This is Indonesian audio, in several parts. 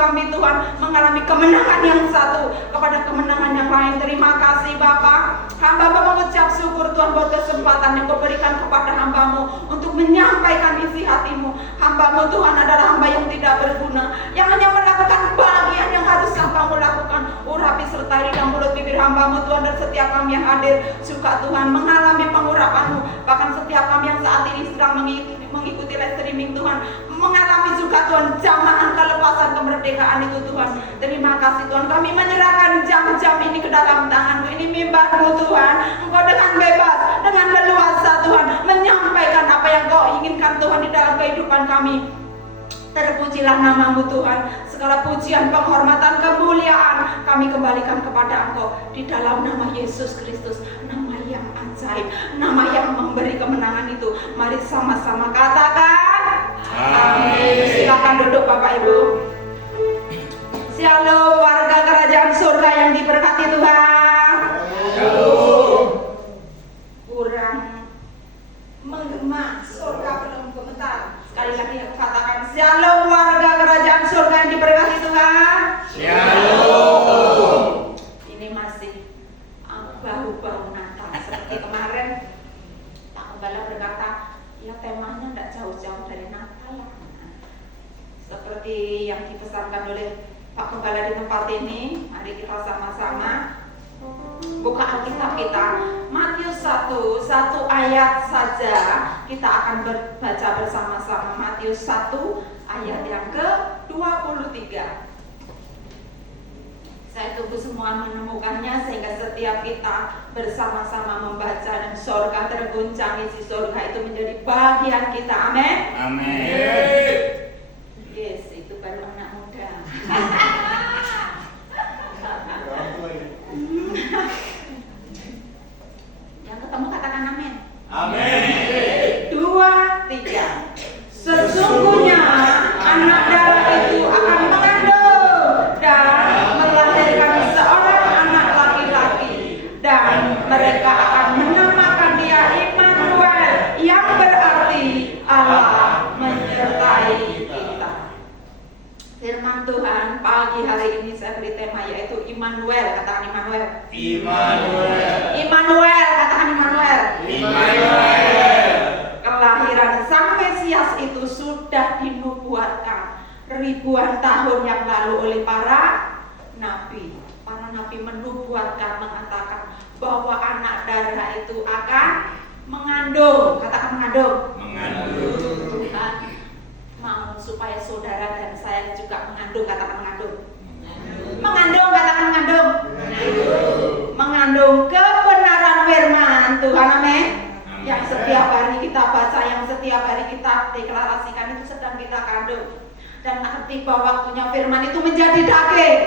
kami Tuhan mengalami kemenangan yang satu kepada kemenangan yang lain. Terima kasih Bapa. Hamba mengucap syukur Tuhan buat kesempatan yang Kau berikan kepada hamba-Mu untuk menyampaikan isi hati-Mu. Hamba-Mu Tuhan adalah hamba yang tidak berguna, yang hanya melakukan bagian yang harus hamba-Mu lakukan. Urapi sertai lidah mulut bibir hamba-Mu Tuhan, dan setiap kami yang hadir juga Tuhan mengalami pengurapan-Mu. Bahkan setiap kami yang saat ini sedang mengikuti live streaming Tuhan, mengalami juga Tuhan jamahan kelepasan kemerdekaan itu Tuhan. Terima kasih Tuhan, kami menyerahkan jam-jam ini ke dalam tangan-Mu. Ini mimbar-Mu Tuhan, Engkau dengan bebas, dengan leluasa Tuhan menyampaikan apa yang Kau inginkan Tuhan di dalam kehidupan kami. Terpujilah nama-Mu Tuhan. Segala pujian, penghormatan, kemuliaan kami kembalikan kepada Engkau di dalam nama Yesus Kristus, nama yang ajaib, nama yang memberi kemenangan itu. Mari sama-sama katakan amin. Silakan duduk Bapak Ibu. Shalom warga kerajaan surga yang diberkati Tuhan. Shalom. Kurang menggema, surga belum gemetar. Sekali lagi katakan shalom warga kerajaan surga yang diberkati Tuhan. Shalom. Ini masih bau-bau Natal seperti kemarin Pak Gembala berkata, ya temanya tidak jauh-jauh dari Natal. Seperti yang dipesankan oleh Pak Gembala di tempat ini, mari kita sama-sama buka Alkitab kita, Matius 1 ayat saja kita akan baca bersama-sama. Matius 1 ayat yang ke-23. Saya tunggu semua menemukannya sehingga setiap kita bersama-sama membaca dan surga terguncang, isi surga itu menjadi bagian kita. Amin. Amin. Yes, itu baru anak muda. Yang ketemu katakan amin. Amin. 2, 3. Sesungguhnya anak darah itu akan mengandung dan melahirkan seorang anak laki-laki, dan mereka akan menamakan dia Immanuel, yang berarti Allah menyertai kita. Firman Tuhan pagi hari ini saya beri tema yaitu Immanuel. Katakan Immanuel. Immanuel. Immanuel, katakan Immanuel. Immanuel. Kelahiran Sang Mesias itu sudah dinubuatkan ribuan tahun yang lalu oleh para nabi. Para nabi menubuatkan, mengatakan bahwa anak darah itu akan mengandung. Katakan mengandung. Mengandung. Tuhan mau supaya saudara dan saya juga mengandung. Katakan mengandung. Mengandung, katakan mengandung. Mengandung kebenaran firman Tuhan. Amin. Yang setiap hari kita baca, yang setiap hari kita deklarasikan, itu sedang kita kandung. Dan tiba waktunya firman itu menjadi daging.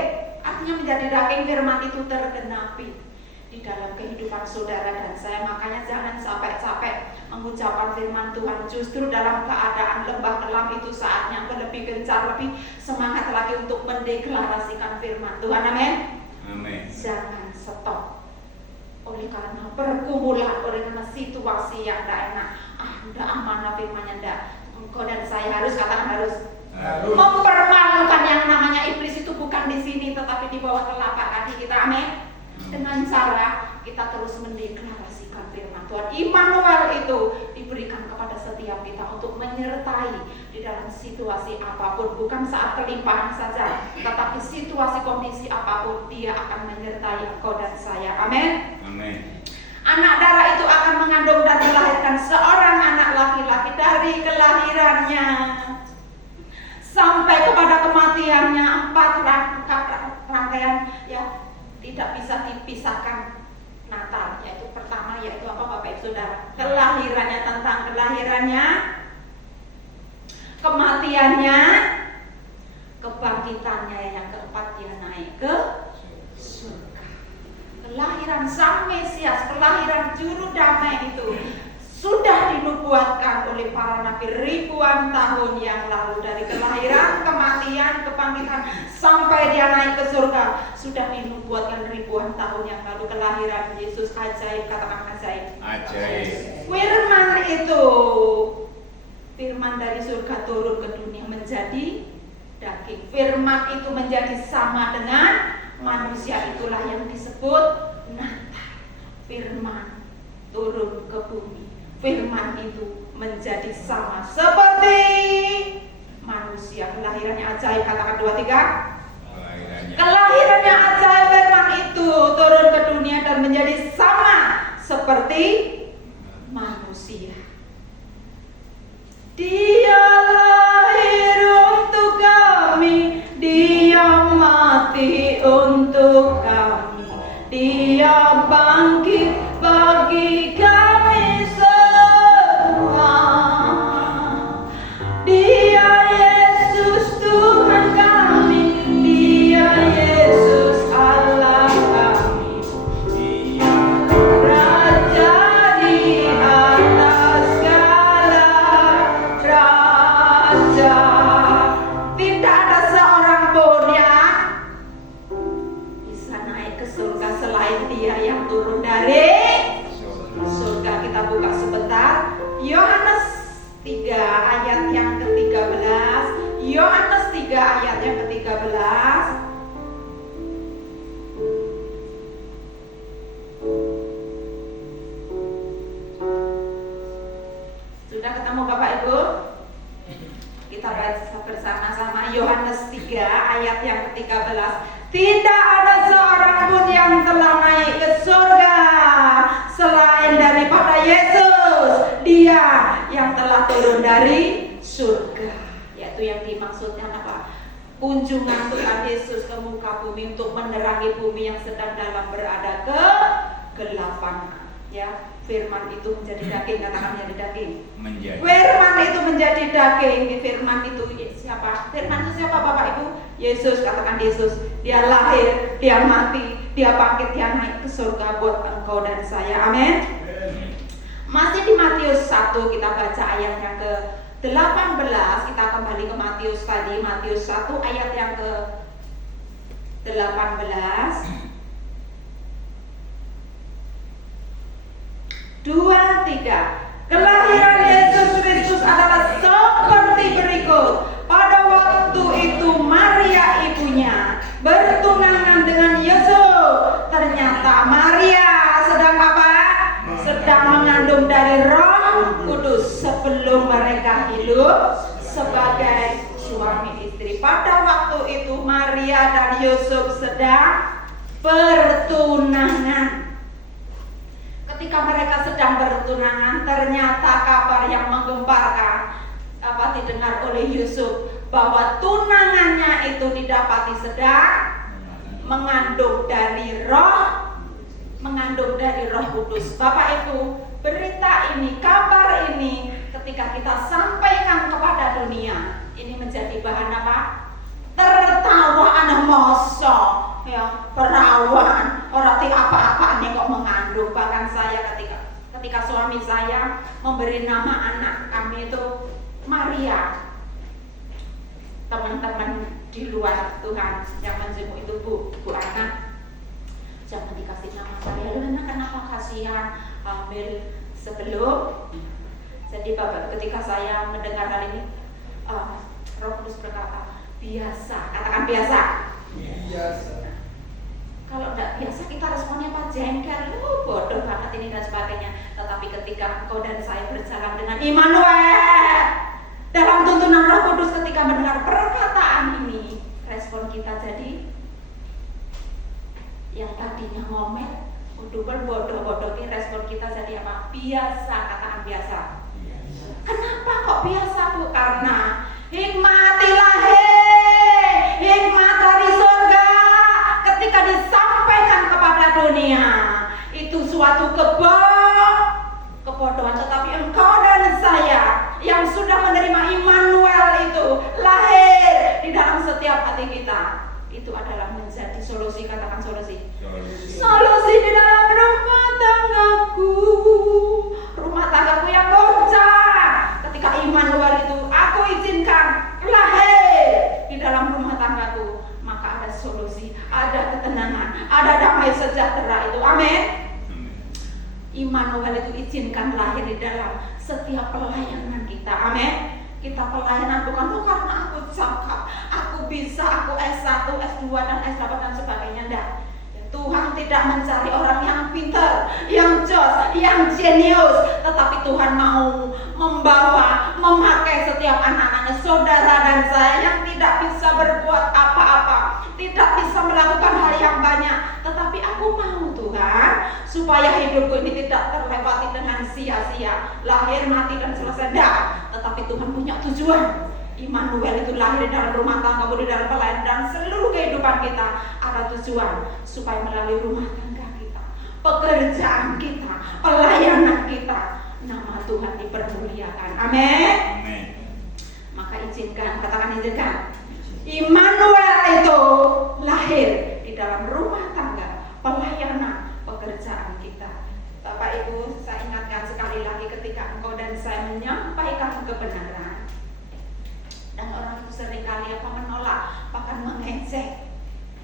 Artinya menjadi daging, firman itu tergenapi di dalam kehidupan saudara dan saya. Makanya jangan sampai capek mengucapkan firman Tuhan. Justru dalam keadaan lembah kelam itu saatnya lebih gencar, lebih semangat lagi untuk mendeklarasikan firman Tuhan. Amin. Amin. Jangan stop oleh karena pergumulan, oleh karena situasi yang tidak enak. Tidak amanah firmannya, tidak. Engkau dan saya harus, katakan harus mempermalukan yang namanya iblis itu bukan di sini, tetapi di bawah telapak kaki kita. Amin. Dengan cara kita terus mendeklarasikan firman Tuhan. Immanuel itu diberikan kepada setiap kita untuk menyertai di dalam situasi apapun, bukan saat kelimpahan saja, tetapi situasi kondisi apapun dia akan menyertai engkau dan saya. Amin. Amin. Anak darah itu akan mengandung dan melahirkan seorang anak laki-laki. Dari kelahirannya sampai kepada kematiannya 4 rangkaian ya tidak bisa dipisahkan Natal. Yaitu pertama yaitu apa Bapak Ibu Saudara? Kelahirannya, tentang kelahirannya, kematiannya, kebangkitannya. Yang keempat dia naik ke surga. Kelahiran Sang Mesias, kelahiran Juru Damai itu sudah dinubuatkan oleh para nabi ribuan tahun yang lalu. Dari kelahiran, kematian, kebangkitan sampai dia naik ke surga sudah dinubuatkan ribuan tahun yang lalu. Kelahiran Yesus ajaib, katakan ajaib. Ajaib. Firman itu, firman dari surga turun ke dunia menjadi daging. Firman itu menjadi sama dengan manusia, itulah yang disebut natal. Firman turun ke bumi. Firman itu menjadi sama seperti manusia. Kelahirannya ajaib, katakan 2, 3. Kelahirannya ajaib, firman itu turun ke dunia dan menjadi sama seperti manusia. Dia lahir untuk kami, dia mati untuk kami, dia bangkit bagi kami semua. Dia Yesus Tuhan kami, dia Yesus Allah kami, dia Raja di atas segala raja. Tidak ada seorang pun yang bisa naik ke surga selain dia yang turun dari surga. Kita buka sebentar Yohanes 3 ayat yang ke-13. Yohanes 3 ayat yang ke-13. Sudah ketemu Bapak Ibu? Kita baca bersama-sama Yohanes 3 ayat yang ke-13. Tidak ada seorang pun yang telah naik ke surga selain daripada Yesus, dia yang telah turun dari surga. Yaitu yang dimaksudkan apa? Kunjungan Tuhan Yesus ke muka bumi untuk menerangi bumi yang sedang dalam berada kegelapan. Ya, firman itu menjadi daging, katakan menjadi daging. Firman itu menjadi daging. Firman itu siapa? Firman itu siapa Bapak Ibu? Yesus, katakan Yesus. Dia lahir, dia mati, dia bangkit, dia naik ke surga buat engkau dan saya. Amin. Masih di Matius 1 kita baca ayat yang ke-18. Kita kembali ke Matius tadi, Matius 1 ayat yang ke-18. 2, 3. Kelahiran Yesus Kristus adalah seperti berikut. Pada waktu itu Maria ibunya bertunangan dengan Yesus. Ternyata Maria sedang apa? Sedang mengandung dari Roh Kudus sebelum mereka hidup sebagai suami istri. Pada waktu itu Maria dan Yusuf sedang bertunangan. Ketika mereka sedang bertunangan, ternyata kabar yang menggemparkan didengar oleh Yusuf bahwa tunangannya itu didapati sedang mengandung dari Roh Kudus. Bapak Ibu, berita ini, kabar ini ketika kita sampaikan kepada dunia, ini menjadi bahan apa? Tertawaan mosok, ya, perawan, orang tidak apa-apa nih kok mengandung. Bahkan saya ketika suami saya memberi nama anak kami itu Maria, teman-teman di luar Tuhan yang menjemput itu Bu Ana, jangan dikasih nama saya, Luna kenapa, kasihan hamil sebelum. Jadi Bapak, ketika saya mendengar hal ini, Roh Kudus berkata, biasa, katakan biasa. Biasa. Kalau tidak biasa kita responnya apa? Jengkel, bodoh banget ini dan sebagainya. Tetapi ketika engkau dan saya berjalan dengan Immanuel dalam tuntunan Roh Kudus, ketika mendengar perkataan ini, respon kita jadi yang tadinya ngomel, bodoh, ini respon kita jadi apa? Biasa, katakan biasa. Kenapa kok biasa Bu? Karena hikmat lahir, hikmat dari surga ketika disampaikan kepada dunia itu suatu kebodohan. Tetapi engkau dan saya yang sudah menerima Immanuel itu lahir di dalam setiap hati kita, itu adalah menjadi solusi, katakan solusi. Solusi di dalam rumah tanggaku yang goncang. Ketika Immanuel itu aku izinkan lahir di dalam rumah tanggaku, maka ada solusi, ada ketenangan, ada damai sejahtera itu. Amin. Immanuel itu izinkan lahir di dalam setiap pelayanan kita. Amin. Kita pelayanan bukan karena aku cakap, aku untuk bisa aku S1, S2 dan S8 dan sebagainya. Enggak. Tuhan tidak mencari orang yang pintar, yang jos, yang jenius, tetapi Tuhan mau membawa, memakai setiap anak-anaknya, saudara dan saya yang tidak bisa berbuat apa-apa, tidak bisa melakukan hal yang banyak, tetapi aku mau Tuhan supaya hidupku ini tidak terlewati dengan sia-sia, lahir, mati dan selesai. Enggak, tetapi Tuhan punya tujuan. Immanuel itu lahir dalam rumah tangga, di dalam pelayanan, dan seluruh kehidupan kita ada tujuan supaya melalui rumah tangga kita, pekerjaan kita, pelayanan kita, nama Tuhan dipermuliakan. Amin. Amin. Maka izinkan, katakan izinkan, Immanuel itu lahir di dalam rumah tangga, pelayanan, pekerjaan kita. Bapak Ibu, saya ingatkan sekali lagi, ketika engkau dan saya menyampaikan kebenaran, dan orang itu seringkali menolak, bahkan mengejek.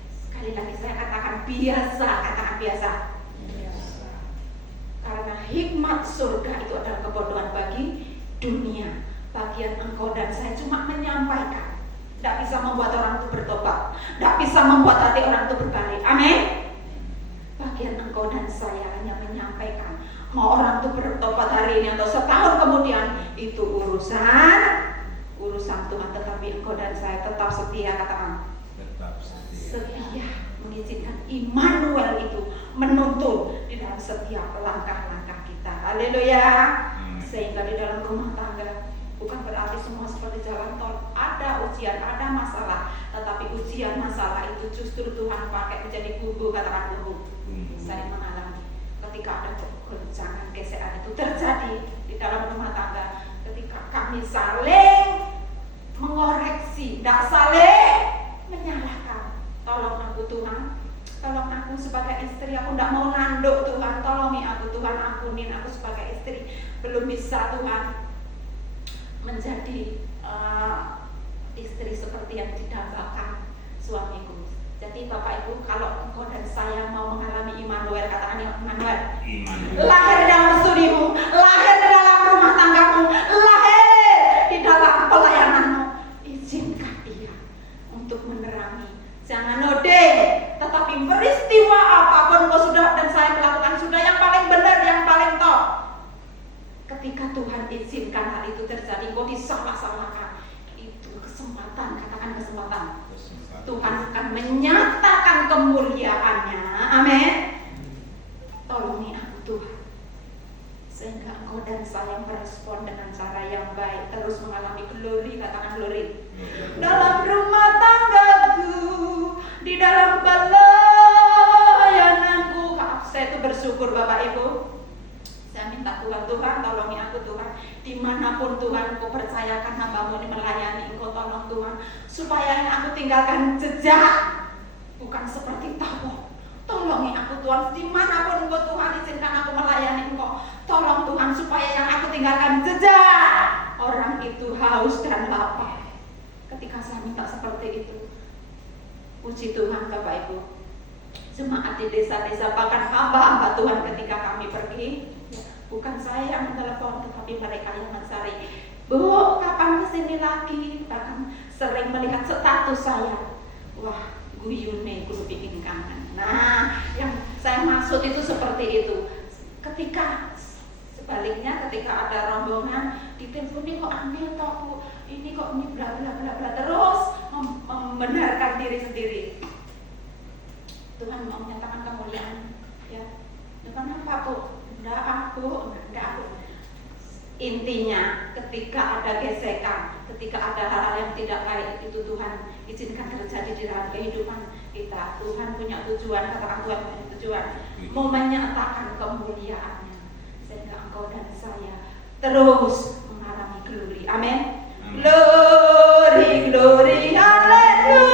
Sekali lagi saya katakan biasa, katakan biasa. Karena hikmat surga itu adalah kebodohan bagi dunia. Bagian engkau dan saya cuma menyampaikan, tidak bisa membuat orang itu bertobat, tidak bisa membuat hati orang itu berbalik. Amin. Bagian engkau dan saya hanya menyampaikan. Mau orang itu bertobat hari ini atau setahun kemudian, itu urusan Tuhan, tetapi engkau dan saya tetap setia, katakan Tetap setia, mengizinkan Immanuel itu menuntun di dalam setiap langkah-langkah kita. Haleluya. Sehingga di dalam rumah tangga bukan berarti semua seperti jalan tol, ada ujian, ada masalah, tetapi ujian masalah itu justru Tuhan pakai menjadi bumbu, katakan bumbu. Saya mengalami ketika ada goncangan, gesekan itu terjadi di dalam rumah tangga, ketika kami saling mengoreksi, tidak saling menyalahkan. Tolong aku Tuhan, tolong aku sebagai istri, aku tidak mau nanduk Tuhan, tolongi aku Tuhan, ampunin aku sebagai istri, belum bisa Tuhan menjadi istri seperti yang didambakan suamiku. Jadi Bapak Ibu, kalau engkau dan saya mau mengalami Immanuel, katakan Immanuel, lahir dalam studimu, lahir dalam rumah tanggamu, lahir di dalam pelayananmu, izinkan dia untuk menerangi. Jangan nodeng, tetapi peristiwa apapun kau sudah dan saya melakukan sudah yang paling benar, yang paling top. Ketika Tuhan izinkan hal itu terjadi, kau disalah-salahkan, itu kesempatan, katakan kesempatan. Tuhan akan menyatakan kemuliaannya. Amin. Tolongi aku Tuhan, sehingga engkau dan saya merespon dengan cara yang baik, terus mengalami glory, katakan glory. Dalam rumah tanggaku, di dalam pelayananku, saya itu bersyukur Bapak Ibu. Saya minta Tuhan, tolongi aku Tuhan, dimanapun Tuhan Kau percayakan hambamu ini melayani, Engkau tolong Tuhan, supaya yang aku tinggalkan jejak, bukan seperti tawon. Tolongi aku Tuhan, dimanapun Engkau Tuhan izinkan aku melayani Engkau, tolong Tuhan supaya yang aku tinggalkan jejak, orang itu haus dan lapar. Ketika saya minta seperti itu, puji Tuhan Bapak Ibu, jemaat di desa-desa, bahkan hamba-hamba Tuhan ketika kami pergi, bukan saya yang mentelepon, tetapi mereka yang mencari, Bu, kapan kesini lagi? Bahkan sering melihat status saya, wah, guyune kudu bikin kangen. Nah, yang saya maksud itu seperti itu. Ketika sebaliknya, ketika ada rombongan diteleponi, kok aneh toh Bu, ini kok ini bla bla bla bla, terus membenarkan diri sendiri. Tuhan mau menyatakan kemuliaan, ya. Kenapa Bu? Enggak aku. Intinya ketika ada gesekan, ketika ada hal-hal yang tidak baik, itu Tuhan izinkan terjadi di dalam kehidupan kita. Tuhan punya tujuan, katakan Tuhan punya tujuan, mau menyatakan kemuliaannya, sehingga engkau dan saya terus mengalami glory. Amin. Glory, glory, haleluya.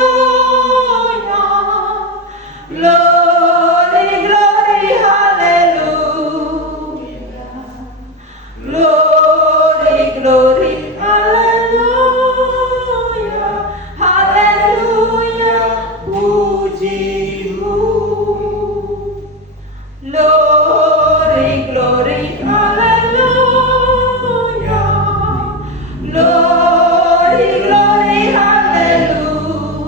Glory, glory, haleluya. Glory, glory, haleluya. Haleluya, pujimu. Glory, glory, haleluya. Glory, glory, haleluya.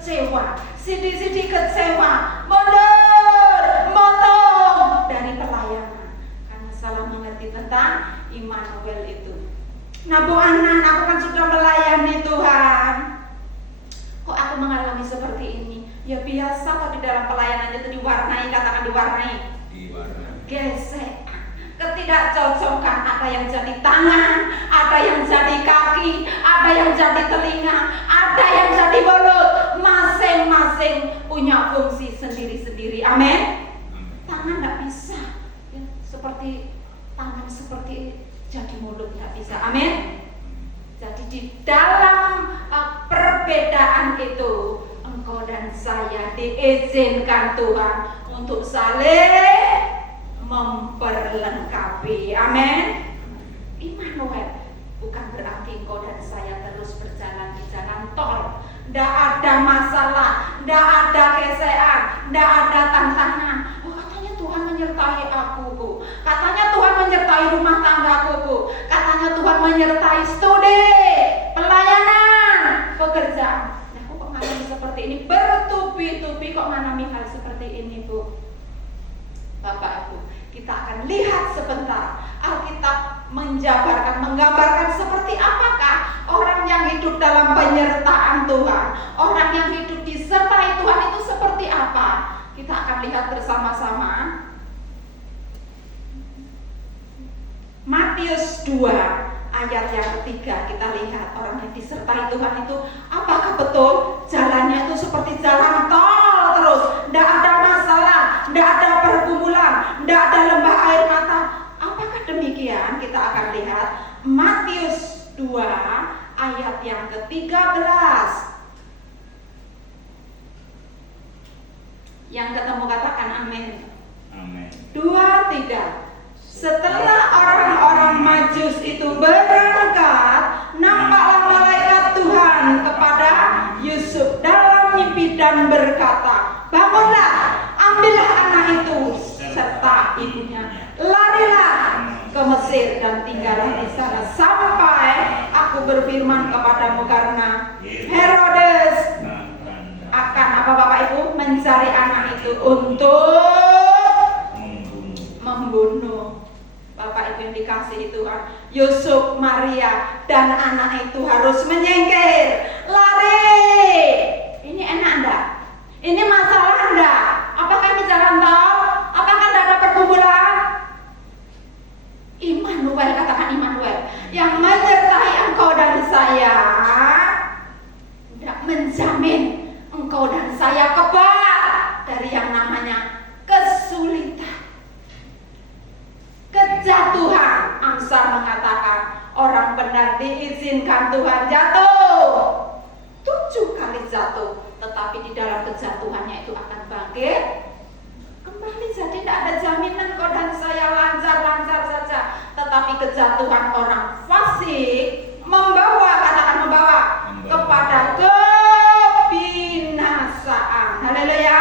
kecewa, sidik-sidik kecewa, mundur, motong dari pelayanan karena salah mengerti tentang Immanuel itu. Nah Bu Ana, aku kan sudah melayani Tuhan, kok aku mengalami seperti ini? Ya biasa kok di dalam pelayanan itu diwarnai, katakan diwarnai, gesek, ketidakcocokan, ada yang jadi tangan, ada yang jadi kaki, ada yang jadi telinga, ada yang jadi mulut, masing-masing punya fungsi sendiri-sendiri. Amin. Tangan tidak bisa ya, seperti tangan seperti jadi mulut, tidak bisa. Amin. Jadi di dalam perbedaan itu engkau dan saya diizinkan Tuhan untuk saling memperlengkapi. Amin. Immanuel bukan berarti engkau dan saya terus berjalan di jalan tol. Tidak ada masalah, tidak ada gesekan, tidak ada tantangan. Oh, katanya Tuhan menyertai aku, Bu. Katanya Tuhan menyertai rumah tanggaku, Bu. Katanya Tuhan menyertai studi, pelayanan, pekerjaan. Nah, aku kok mengalami seperti ini? Bertubi-tubi kok mengalami hal seperti ini, Bu. Bapak Ibu, kita akan lihat sebentar Alkitab menjabarkan, menggambarkan seperti apakah orang yang hidup dalam penyertaan Tuhan, orang yang hidup disertai Tuhan itu seperti apa. Kita akan lihat bersama-sama Matius 2 ayat yang ketiga. Kita lihat orang yang disertai Tuhan itu apakah betul jalannya itu seperti jalan tol terus, tidak ada masalah, tidak ada pergumulan, tidak ada lembah air mata. Apakah demikian? Kita akan lihat Matius 2 ayat yang ke-13. Yang ketemu katakan amin. Amin. 2, 3. Setelah orang-orang Majus itu berangkat, nampaklah malaikat Tuhan kepada Yusuf dalam mimpi dan berkata, bangunlah, ambillah anak itu serta ibunya, larilah ke Mesir dan tinggallah di sana sampai aku berfirman kepadamu, karena Herodes akan apa Bapak Ibu mencari anak itu untuk membunuh. Bapak Ibu yang dikasihi Tuhan, Yusuf, Maria dan anak itu harus menyingkir, lari. Ini enak enggak? Ini masalah enggak? Apakah ini jalan tol? Apakah tidak ada pergumulan? Immanuel, katakan Immanuel, yang menyertai engkau dan saya, tidak menjamin engkau dan saya kebal dari yang namanya kesulitan, kejatuhan. Amsal mengatakan orang benar diizinkan Tuhan jatuh 7 kali jatuh, tetapi di dalam kejatuhannya itu akan bangkit kembali. Jadi tidak ada jaminan kau dan saya lancar-lancar saja, tetapi kejatuhan orang fasik membawa, katakan membawa, kepada kebinasaan. Haleluya.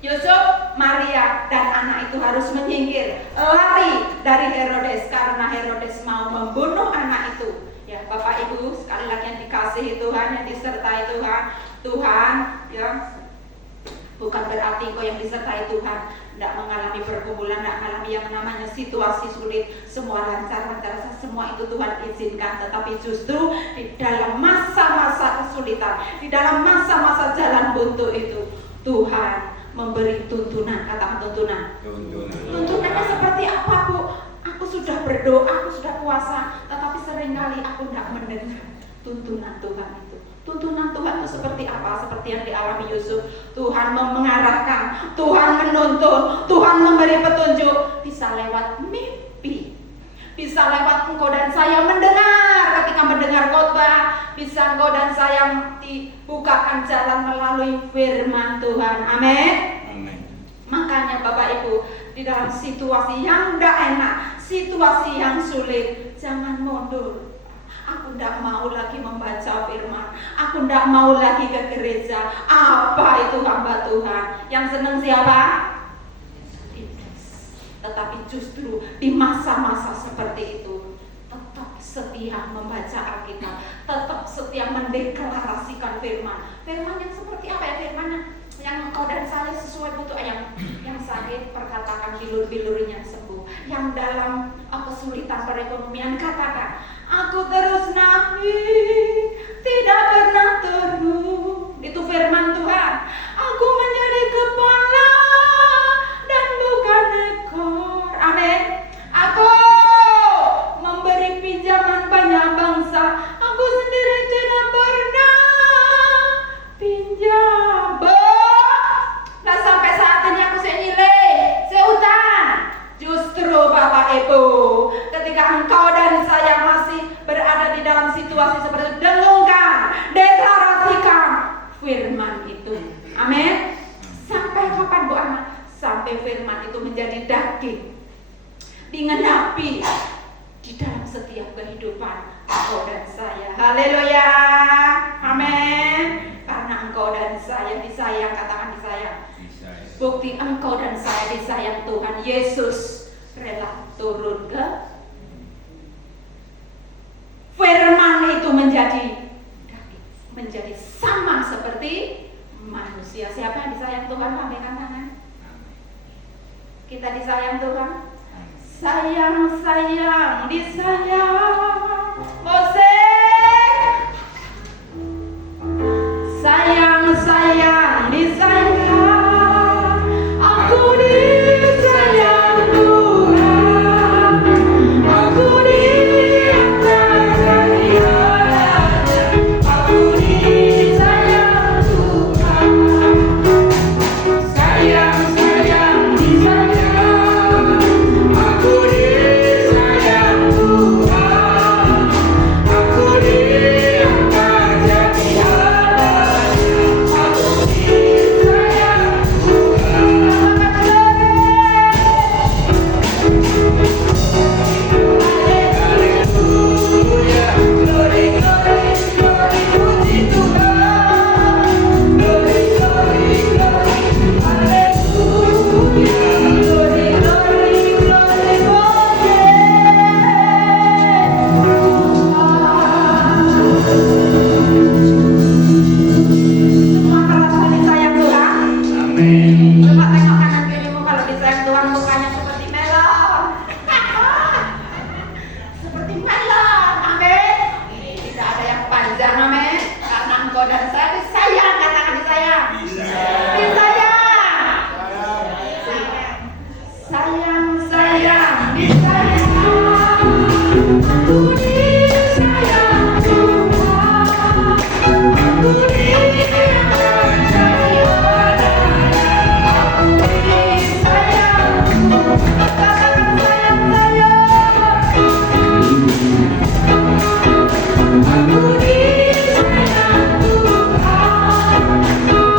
Yusuf, Maria dan anak itu harus menyingkir, lari dari Herodes karena Herodes mau membunuh anak itu. Ya, Bapak Ibu sekali lagi yang dikasihi Tuhan, yang disertai Tuhan, Tuhan ya bukan berarti kau yang disertai Tuhan tidak mengalami pergumulan, tidak mengalami yang namanya situasi sulit, semua lancar-lancar, semua itu Tuhan izinkan. Tetapi justru di dalam masa-masa kesulitan, di dalam masa-masa jalan buntu itu Tuhan memberi tuntunan. Katakan tuntunan. Tuntunannya seperti apa, Bu? Aku sudah berdoa, aku sudah puasa, tetapi seringkali aku tidak mendengar tuntunan Tuhan itu. Tuntunan Tuhan itu seperti apa? Seperti yang dialami Yusuf. Tuhan mengarahkan, Tuhan menuntun, Tuhan memberi petunjuk. Bisa lewat mimpi, bisa lewat engkau dan saya mendengar ketika mendengar khotbah, bisa engkau dan saya dibukakan jalan melalui firman Tuhan. Amin. Makanya Bapak Ibu, di dalam situasi yang tidak enak, situasi yang sulit, jangan mundur. Aku tidak mau lagi membaca firman, aku tidak mau lagi ke gereja. Apa itu hamba Tuhan? Yang senang siapa? Iblis. Tetapi justru di masa-masa seperti itu tetap setia membaca Alkitab, tetap setia setiap mendeklarasikan firman. Firman yang seperti apa ya? Firman yang engkau dan saya sesuai butuh, yang sakit perkatakan bilur-bilurnya sembuh, yang dalam kesulitan perekonomian katakan, aku terus naik, tidak pernah turun. Itu firman Tuhan. Aku menjadi kepala dan bukan ekor. Amin. Aku memberi pinjaman banyak bangsa, aku sendiri tidak pernah pinjam. Nah sampai saat ini aku seutang. Justru Bapak Ibu, ketika engkau dan saya masih berada di dalam situasi seperti itu, dengungkan, deklarasikan firman itu. Amin. Sampai kapan Bu Ana? Sampai firman itu menjadi daging, digenapi di dalam setiap kehidupan engkau dan saya. Haleluya. Amin. Karena engkau dan saya disayang, katakan disayang. Bukti engkau dan saya disayang Tuhan Yesus rela turun ke firman itu menjadi sama seperti manusia. Siapa yang disayang Tuhan? Lambaikan tangan. Kita disayang Tuhan. Sayang, disayang. Moses. Sayang, disayang. Aku disayang Tuhan. Aku diangkat dari hati. Aku disayang Tuhan. Sayang, disayang. Aku disayang Tuhan. Aku diangkat dari hati. Aku disayang Tuhan. Haleluya, glory, glory, glory, puji Tuhan. Glory, glory, glory, haleluya. Glory, glory, glory, semua merasa disayang Tuhan. Amin. Coba tengok kanan kirimu, kalau disayang Tuhan mukanya seperti melon. Seperti melon, amin. Tidak ada yang panjang, amin. Karena engkau dan saya disayang, katakan disayang. Disayang. Sayang, disayang. Aku disayang Tuhan. Aku diangkat dari hati. Aku disayang Tuhan. Katakan sayang. Aku disayang Tuhan.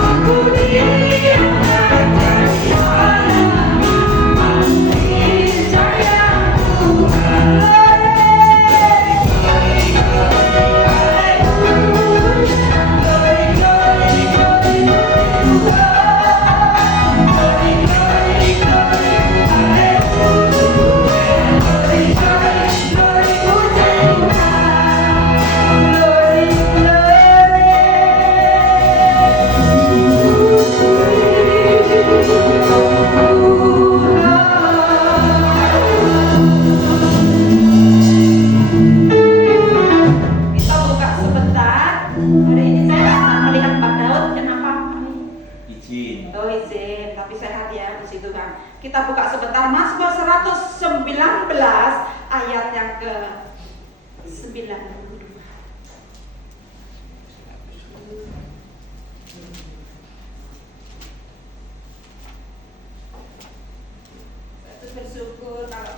Aku diangkat dari hati. Aku disayang Tuhan. Kita buka sebentar. Hari ini saya akan melihat Pak Daud. Kenapa? Izin. Oh izin, tapi sehat ya, puji Tuhan. Kita buka sebentar Mazmur 119 ayat yang ke 92. Saya tuh bersyukur kalau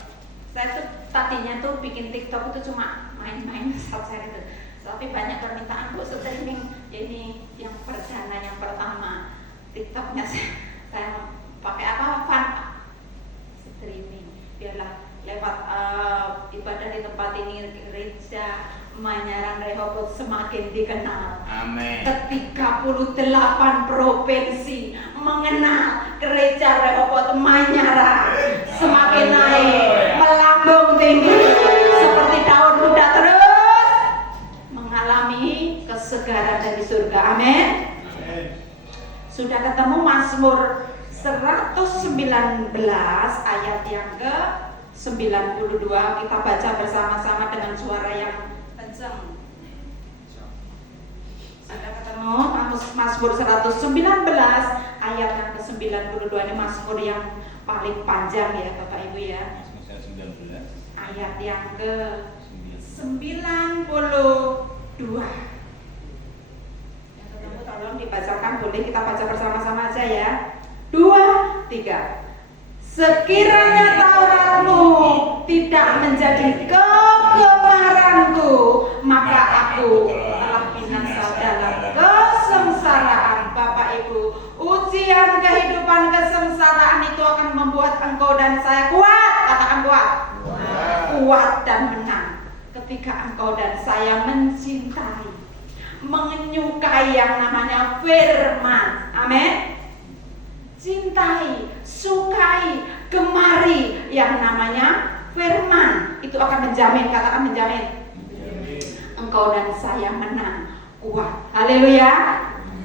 saya tuh tadinya tuh bikin TikTok itu cuma main-main saat saya itu. Tapi banyak permintaan buat streaming. Ini yang perdana, yang pertama TikToknya saya pakai apa? Fun streaming. Biarlah lewat ibadah di tempat ini gereja Manyaran Rehoboth semakin dikenal. Amin. Ke-38 provinsi mengenal gereja Rehoboth Manyaran. Semakin naik, melambung tinggi seperti daun muda terus mengalami mengalami kesegaran dari surga. Amin. Sudah ketemu Mazmur 119 ayat yang ke 92. Kita baca bersama-sama dengan suara yang kencang. Sudah ketemu Mazmur 119 ayat yang ke 92. Ini Mazmur yang paling panjang ya Bapak Ibu ya. Ayat yang ke 92. Yang ketemu tolong dibacakan, boleh kita baca bersama-sama aja ya. 2, 3. Sekiranya Tauratmu tidak menjadi kegemaranku, maka aku telah binasa dalam kesengsaraan. Bapak Ibu, ujian kehidupan kesengsaraan itu akan membuat engkau dan saya kuat. Katakan kuat. Kuat dan menang. Ketika engkau dan saya mencintai, menyukai yang namanya firman. Amin. Cintai, sukai, gemari yang namanya firman. Itu akan menjamin, katakan menjamin. Engkau dan saya menang, kuat. Haleluya.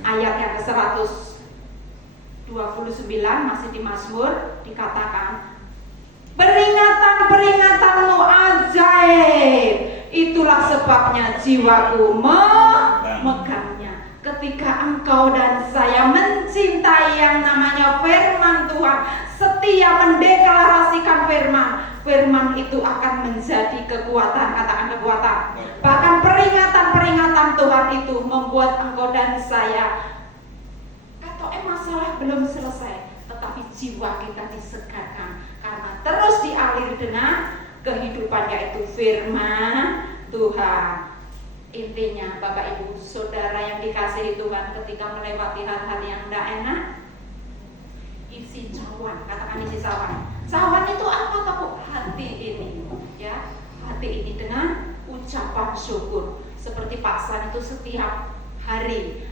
Ayat yang ke 129 masih di Mazmur dikatakan, peringatan-peringatanmu ajaib, itulah sebabnya jiwaku memegangnya. Ketika engkau dan saya mencintai yang namanya firman Tuhan, setia mendeklarasikan firman itu akan menjadi kekuatan. Katakan kekuatan. Bahkan peringatan-peringatan Tuhan itu membuat engkau dan saya, atau masalah belum selesai, tetapi jiwa kita disegarkan karena terus dialiri dengan kehidupan, yaitu firman Tuhan. Intinya Bapak Ibu Saudara yang dikasihi Tuhan, ketika melewati hal-hal yang tidak enak, isi cawan. Katakan isi cawan. Cawan itu apa tahu? Hati ini, ya, hati ini dengan ucapan syukur. Seperti Pak San itu setiap hari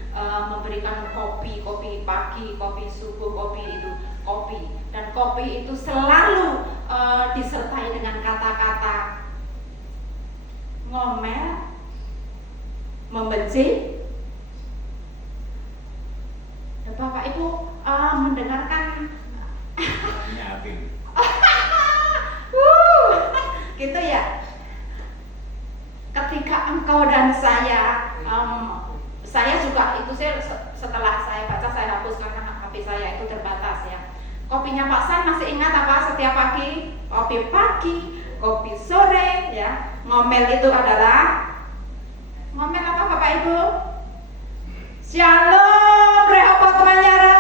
memberikan kopi pagi, kopi subuh, kopi, dan kopi itu selalu disertai dengan kata-kata ngomel, membenci. Bapak Ibu mendengarkan gitu ya. Ketika engkau dan saya juga itu, setelah saya baca saya hapus karena HP saya itu terbatas ya. Kopinya Pak San masih ingat apa? Setiap pagi, kopi sore ya. Ngomel itu adalah ngomel apa Bapak Ibu? Shalom, Rehoboth Manyara.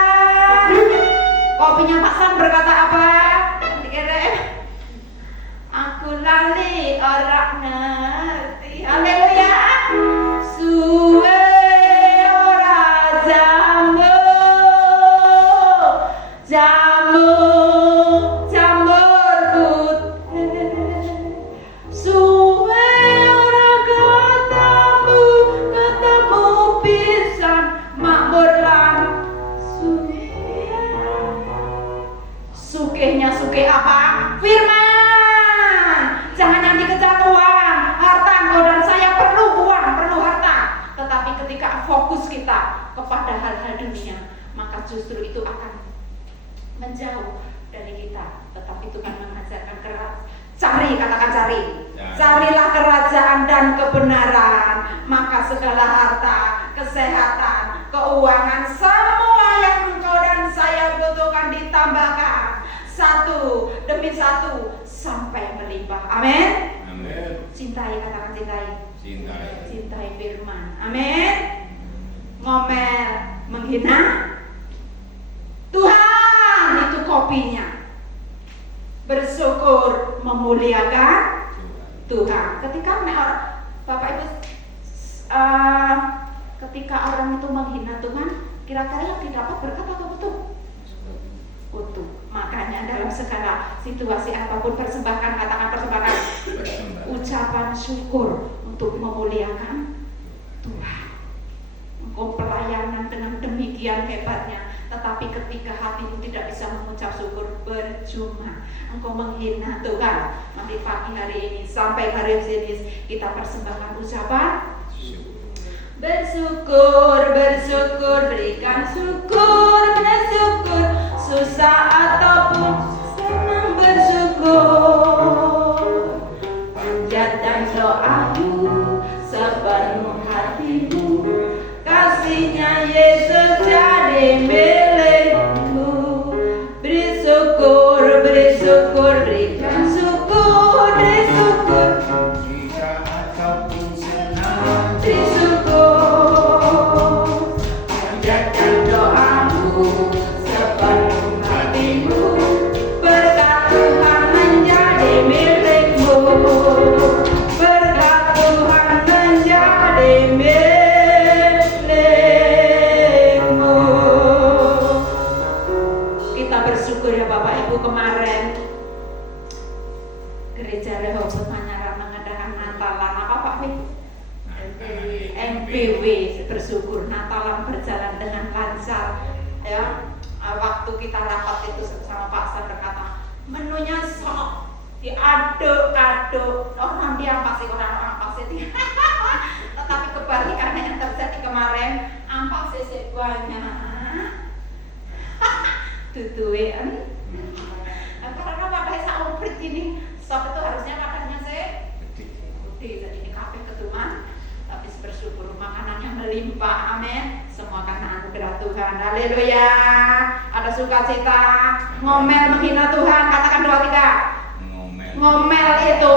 Kopinya Pak San berkata apa? Dikira aku lali orang ngerti. Haleluya. Suwe ora jamur put. Suwe ora katamu pisan makmur lan sugihnya sugih apa? Firman. Jangan yang dikejar uang, harta. Engkau dan saya perlu uang, perlu harta. Tetapi ketika fokus kita kepada hal-hal dunia, maka justru itu akan menjauh dari kita. Tetapi Tuhan mengajarkan cari, katakan cari. Carilah kerajaan dan kebenaran, maka segala harta, kesehatan, keuangan, semua yang engkau dan saya butuhkan ditambahkan satu demi satu sampai melimpah. Amin. Cintai, katakan cintai. Cintai firman. Amin. Ngomel, menghina Tuhan, itu kopinya. Bersyukur, memuliakan Tuhan. Ketika Bapak Ibu, ketika orang itu menghina Tuhan, kira-kira yang didapat berkat atau betul? Utuh. Makanya dalam segala situasi apapun persembahkan, katakan persembahkan ucapan syukur untuk memuliakan Tuhan. Engkau pelayanan dengan demikian hebatnya, tetapi ketika hatimu tidak bisa mengucap syukur, percuma. Engkau menghina Tuhan. Mari pagi hari ini sampai hari ini kita persembahkan ucapan Bersyukur, bersyukur, berikan syukur, bersyukur, susah ataupun senang bersyukur. Panjatkan doamu sepenuh hatimu, kasihnya Yesus jadi milikmu. Beri syukur, berikan syukur, beri syukur. Jika ataupun senang, Beri syukur, panjatkan doamu sepenuh hatimu, berkat Tuhan menjadi milikmu, berkat Tuhan menjadi milikmu. Kita bersyukur ya Bapak Ibu, kemarin Gereja Rehoboth Manyara mengadakan Natalan apa Pak Wi? MPW. Bersyukur Natalan berjalan dengan lancar ya. Waktu kita rapat itu sama Pak San berkata menunya sok diaduk-aduk orang dia pasti orang pasti tetapi kebalikannya yang terjadi kemarin ampak sisik banyak tutuin karena pada saat uprit ini sok itu harusnya kadangnya putih jadi ini kafe ketuman tapi bersyukur makanannya melimpah, amin. Semua karena anugerah Tuhan, haleluya. Ada sukacita, ngomel menghina Tuhan, katakan 2, 3. Ngomel itu,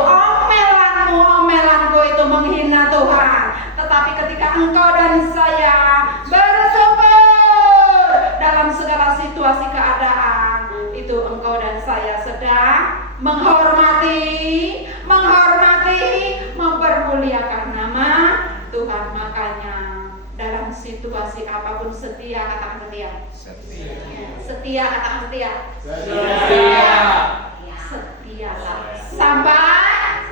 omelanku itu menghina Tuhan. Tetapi ketika engkau dan saya bersyukur dalam segala situasi keadaan, itu engkau dan saya sedang menghormati, mempermuliakan nama Tuhan. Makanya dalam situasi apapun setia, katakan setia. Setia, katakan setia. Setialah sampai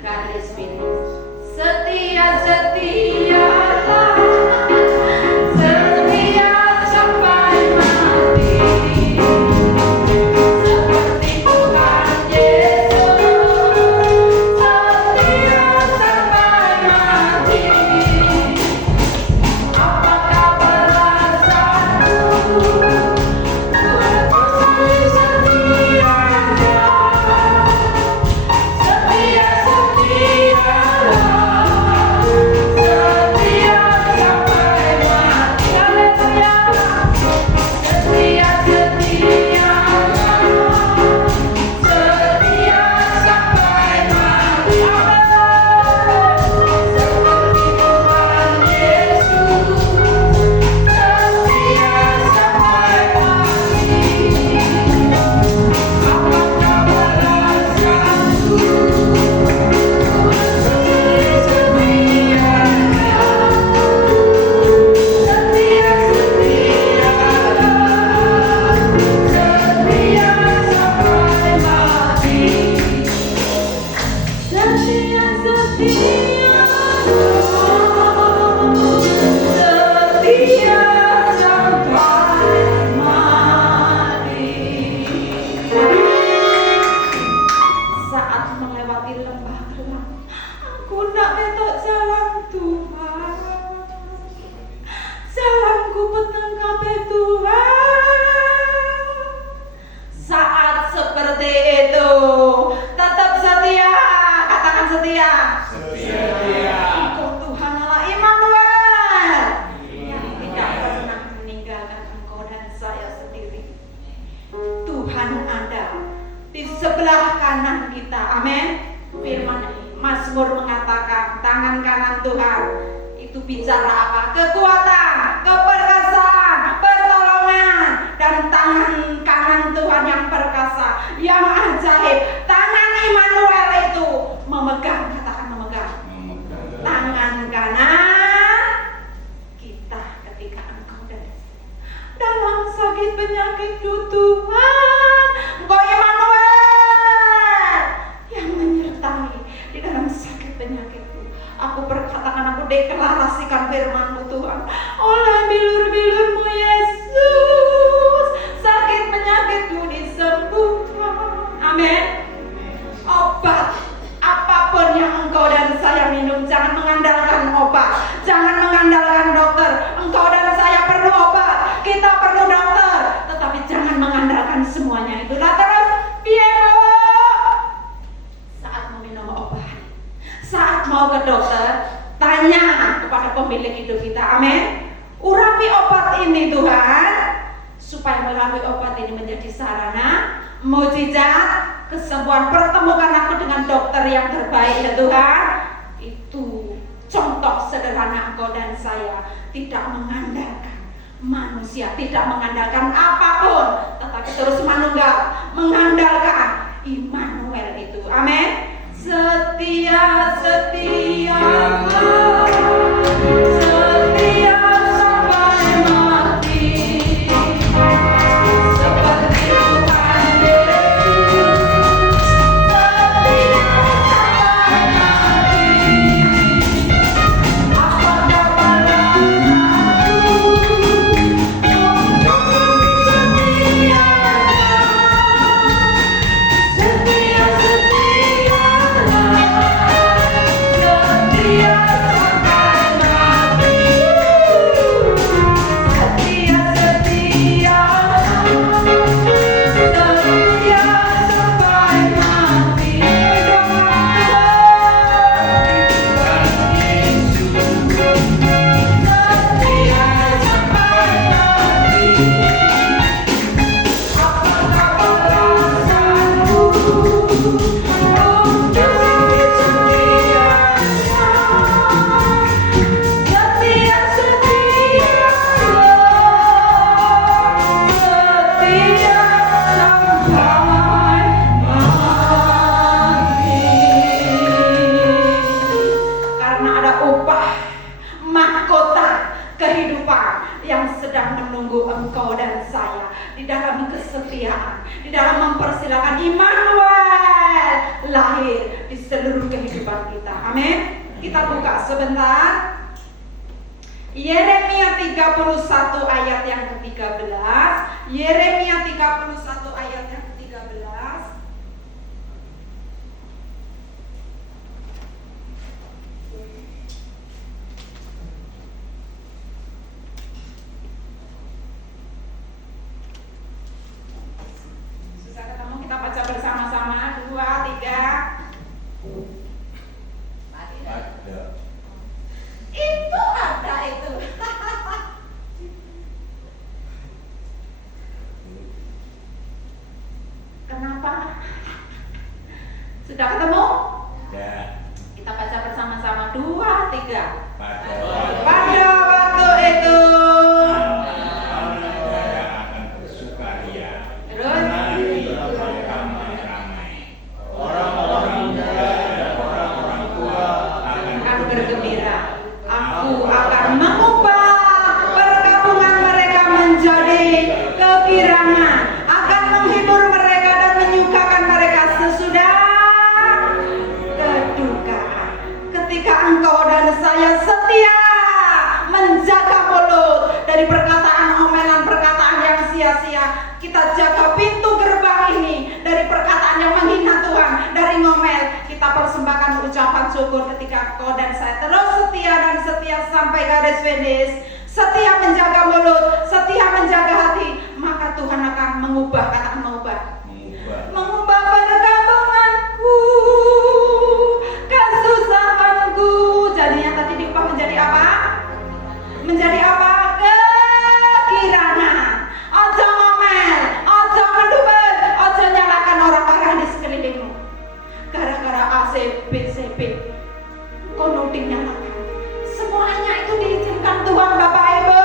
garis finish. Setia, setialah. Setia sampai mati. Seperti Tuhan Yesus. Setia sampai mati. Apakah perasaanmu? Tuhan pasti setianya. Setia, setialah. Setia sampai mati. Haleluya. Setia, setialah. Setia sampai mati. Amin. Seperti Tuhan Yesus. Setia sampai mati. Apakah perasaanmu? Tuhan pasti setianya. Setia, setialah. Setia sampai mati. Setia, setia sampai mati. Saat melewati lembah gelap, aku nak betok jalan Tuhan. Jalanku peteng kabeh Tuhan. Saat seperti itu, tetap setia. Katakan setia. Engkau Tuhan Allah Immanuel yang tidak pernah meninggalkan engkau dan saya sendiri. Tuhan ada di sebelah kanan kita. Amin. Firman Mazmur mengatakan tangan kanan Tuhan itu bicara apa? Kekuatan, keperkasaan, pertolongan. Dan tangan kanan Tuhan yang perkasa, yang ajaib, tangan Immanuel itu memegang, katakan memegang. Tangan kanan kita ketika engkau dalam sakit penyakit Tuhan, engkau Immanuel yang menyertai di dalam sakit penyakitku. Aku berkatakan, aku deklarasikan firman-Mu Tuhan. Oleh bilur-bilur-Mu Yesus, sakit penyakitku disembuhkan. Amin. Obat apapun yang engkau dan saya minum, jangan mengandalkan obat, jangan mengandalkan milik hidup kita. Amin. Urapi obat ini Tuhan, supaya melalui obat ini menjadi sarana mukjizat kesembuhan. Pertemukan aku dengan dokter yang terbaik ya Tuhan. Itu contoh sederhana Engkau dan saya, tidak mengandalkan manusia, tidak mengandalkan apapun, tetapi terus mengandalkan Immanuel itu. Amin. Setia, setia, setia sampai mati, seperti Tuhan Yesus, setia sampai mati. Apa dapat aku untuk setia, setia, setia, setia sampai mati, setia, setia, setia sampai mati. Setia sampai mati. Apakah balasanku untuk setia? Setia, setia, setia sampai mati. Karena ada upah mahkota kehidupan yang sedang menunggu engkau dan saya di dalam kesetiaan, di dalam mempersilakan Immanuel lahir di seluruh kehidupan kita. Amin. Kita buka sebentar Yeremia 31 ayat yang ke-13. Yeremia 31 ayat yang ke-13. Susah ketemu, kita baca bersama-sama. 2, 3. Ada. Itu ada itu. Kenapa? Sudah ketemu? Ya. Kita baca bersama-sama. 2, 3. Pada Pada waktu itu. Saudara akan bersukaria. Terus? Menari beramai-ramai. Orang-orang muda dan orang-orang tua Akan bergembira. Aku akan mengubah perkampungan mereka menjadi kegirangan, akan menghibur mereka dan menyukakan mereka sesudah kedukaan. Ketika engkau dan saya setia menjaga mulut dari perkataan omelan, perkataan yang sia-sia, kita jaga pintu gerbang ini dari perkataan yang menghina Tuhan, dari ngomel. Kita persembahkan ucapan syukur ketika kau dan saya terus setia dan setia sampai garis finish, setia menjaga mulut, setia menjaga hati, maka Tuhan akan mengubah, katakan mengubah perkampunganku, kesusahanku. Jadinya tadi diubah menjadi apa? Menjadi apa? Kegirangan. Ojo ngomel, ojo ngedubel, ojo nyalakan orang-orang di sekelilingmu. Gara-gara ACB, kau nuding nyalakan. Semuanya itu diizinkan Tuhan Bapak Ibu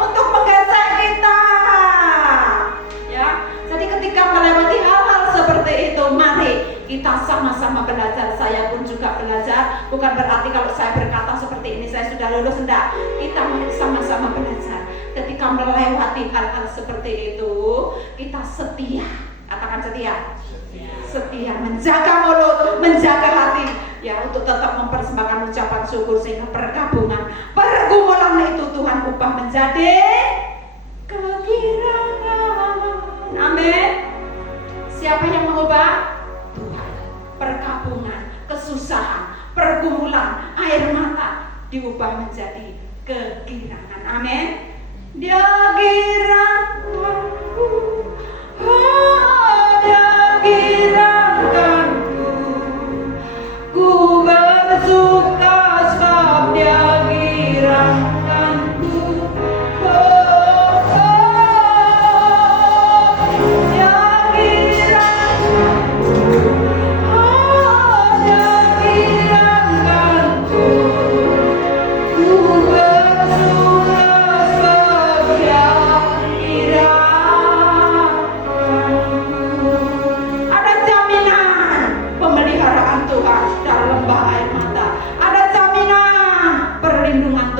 untuk menggesek kita. Ya, jadi ketika melewati hal-hal seperti itu, mari kita sama-sama belajar. Saya pun juga belajar. Bukan berarti kalau saya berkata seperti ini saya sudah lulus, enggak. Kita sama-sama belajar. Ketika melewati hal-hal seperti itu, kita setia. Katakan setia. Setia menjaga mulut, menjaga hati, ya, untuk tetap mempersembahkan ucapan syukur sehingga pergabungan, pergumulan itu Tuhan ubah menjadi kegirangan. Amin. Siapa yang mengubah? Tuhan. Pergabungan, kesusahan, pergumulan, air mata diubah menjadi kegirangan. Amin. Dia giranganku, dia giranganku, ku bersuka sebab dia giranganku.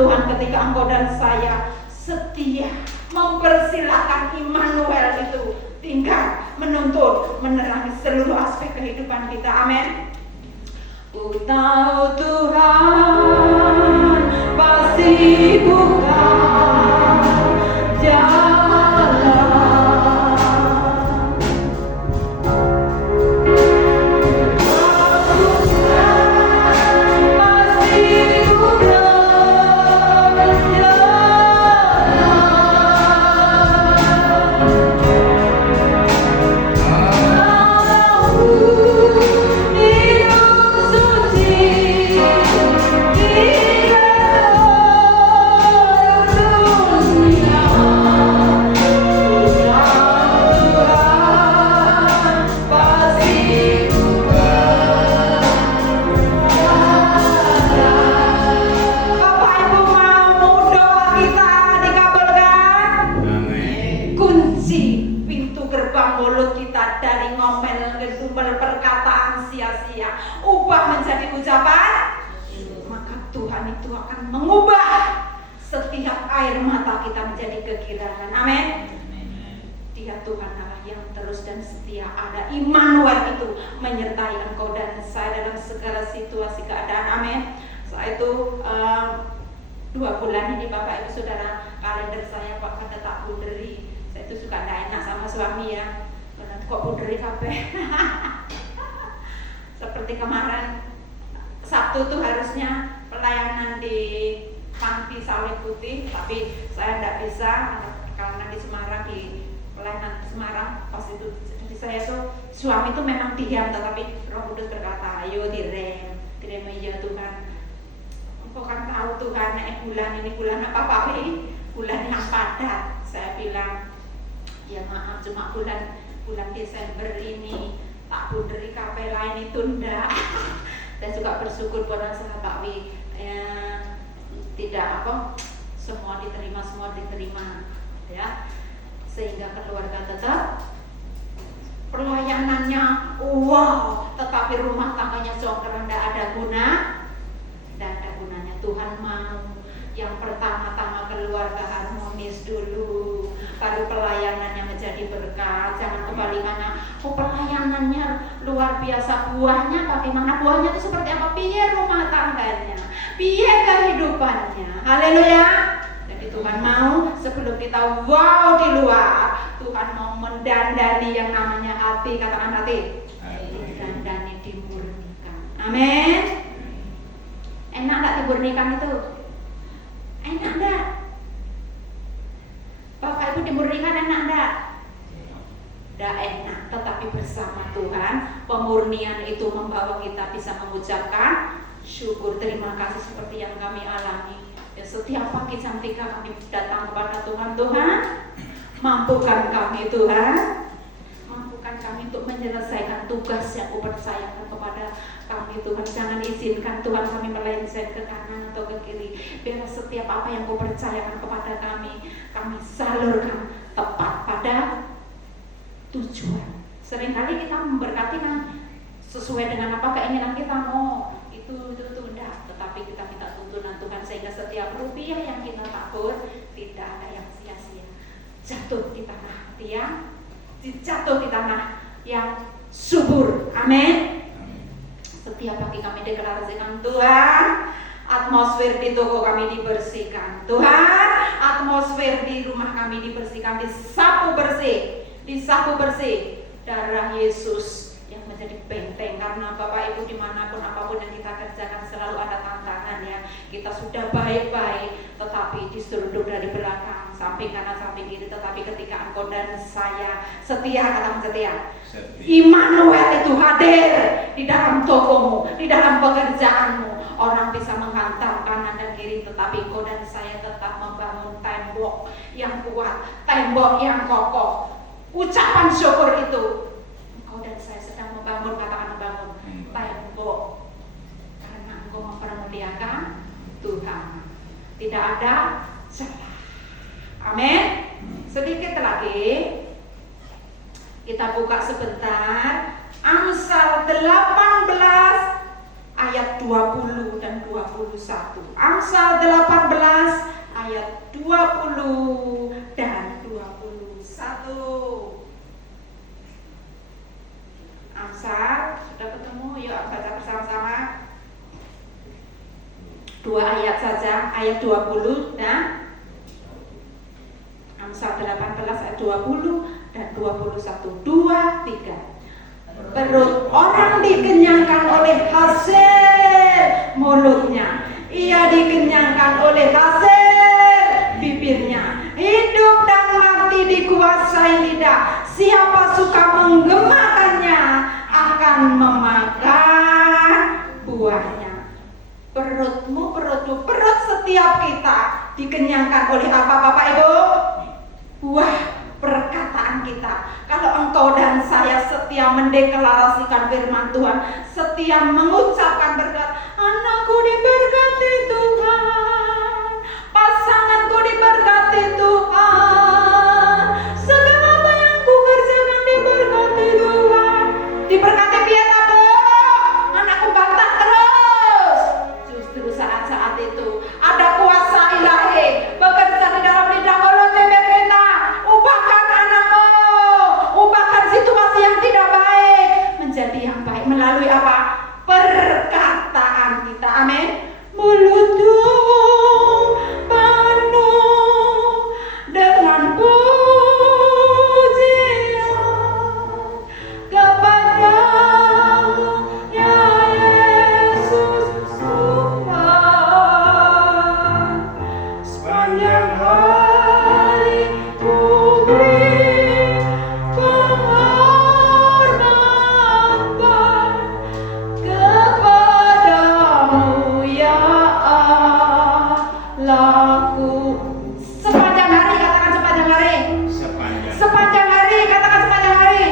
Tuhan ketika engkau dan saya setia mempersilahkan Immanuel itu tinggal menuntun, menerangi seluruh aspek kehidupan kita. Amin. Ku tahu Tuhan pasti buka jalan. Immanuel itu menyertai engkau dan saya dalam segala situasi keadaan. Amin. Setelah itu 2 bulan ini Bapak Ibu Saudara, kalender saya kok kada tak punderi. Saya itu suka tidak enak sama suami ya. Karena kok punderi kabeh. Seperti kemarin Sabtu tuh harusnya pelayanan di Panti Sawit Putih, tapi saya tidak bisa karena di Semarang, di pelayanan Semarang pas itu. Saya tuh suami itu memang diam, tetapi Roh Kudus berkata, ayo direm ya Tuhan. Engkau kan tahu Tuhan, bulan ini bulan apa Pak? Bulan yang padat. Saya bilang, ya maaf cuma bulan Desember ini tak punderi kabeh lain itu ndak. Saya juga bersyukur pada sahabat Pak Wi, tidak semua diterima ya, sehingga keluarga tetap pelayanannya wow, tetapi rumah tangganya jongkar, tidak ada gunanya. Tuhan mau yang pertama-tama keluarga harmonis dulu, baru pelayanannya menjadi berkat. Jangan kebalikannya, pelayanannya luar biasa, buahnya bagaimana? Buahnya itu seperti apa? Piye rumah tangganya, piye kehidupannya. Haleluya. Jadi Tuhan mau sebelum kita wow di luar, Tuhan mau mendandani yang namanya hati. Katakan hati. Mendandani, dimurnikan. Amin. Enak enggak dimurnikan itu? Enak enggak? Bapak Ibu dimurnikan enak enggak? Enggak enak, tetapi bersama Tuhan pemurnian itu membawa kita bisa mengucapkan syukur, terima kasih seperti yang kami alami. Ya, setiap pagi jam 3 kami datang kepada Tuhan. Tuhan, mampukan kami Tuhan, mampukan kami untuk menyelesaikan tugas yang Kau percayakan kepada kami Tuhan. Jangan izinkan Tuhan kami melenceng ke kanan atau ke kiri. Biar setiap apa yang Kau percayakan kepada kami salurkan tepat pada tujuan. Seringkali kita memberkati sesuai dengan apa keinginan kita, mau itu enggak, tetapi kita minta tuntunan Tuhan sehingga setiap rupiah yang kita tabur tidak ada yang sia-sia. Jatuh di tanah jatuh di tanah yang subur. Amin. Setiap pagi kami deklarasikan, Tuhan, atmosfer di toko kami dibersihkan. Tuhan, atmosfer di rumah kami dibersihkan, disapu bersih darah Yesus yang menjadi benteng. Karena Bapak Ibu dimanapun apapun yang kita kerjakan selalu ada tantangan ya. Kita sudah baik-baik tetapi diseruduk dari belakang, samping kanan samping kiri. Tetapi ketika engkau dan saya setia, katakan setia, Immanuel itu hadir di dalam tokomu, di dalam pekerjaanmu. Orang bisa menghantam kanan dan kiri, tetapi engkau dan saya tetap membangun tembok yang kuat, tembok yang kokoh. Ucapan syukur itu, engkau dan saya sedang membangun, katakan membangun tembok, karena engkau mempermuliakan Tuhan. Tidak ada celah. Amin. Sedikit lagi kita buka sebentar Amsal 18 ayat 20 dan 21. Amsal 18 ayat 20 dan 21. Amsal, sudah ketemu? Yuk baca bersama-sama. 2 ayat saja, ayat 20 dan Amsal 18 ayat 20 dan 21. 2, 3. Perut orang dikenyangkan oleh hasil mulutnya, ia dikenyangkan oleh hasil bibirnya. Hidup dan mati dikuasai lidah, siapa suka menggemakannya akan memakan buahnya. Perutmu, perut setiap kita dikenyangkan oleh apa Bapak Ibu? Buah perkataan kita. Kalau engkau dan saya setia mendeklarasikan firman Tuhan, setia mengucapkan berkat, anakku diberkati Tuhan, pasanganku diberkati Tuhan, segala apa yang ku kerjakan diberkati Tuhan. Diberkati biar apa? Anakku bantah terus. Justru saat-saat itu ada kuasa ilahi bekerja di dalam lidah mulut bibir kita. Ubahkan anakmu, ubahkan situasi yang tidak baik menjadi yang baik melalui apa? Perkataan kita. Amin. Mulutku penuh dengan pujian kepadamu ya Yesus Tuhan. Sepanjang hari ku beri penghormatan kepadamu ya Allahku. Sepanjang hari, katakan sepanjang hari. Sepanjang hari, katakan sepanjang hari.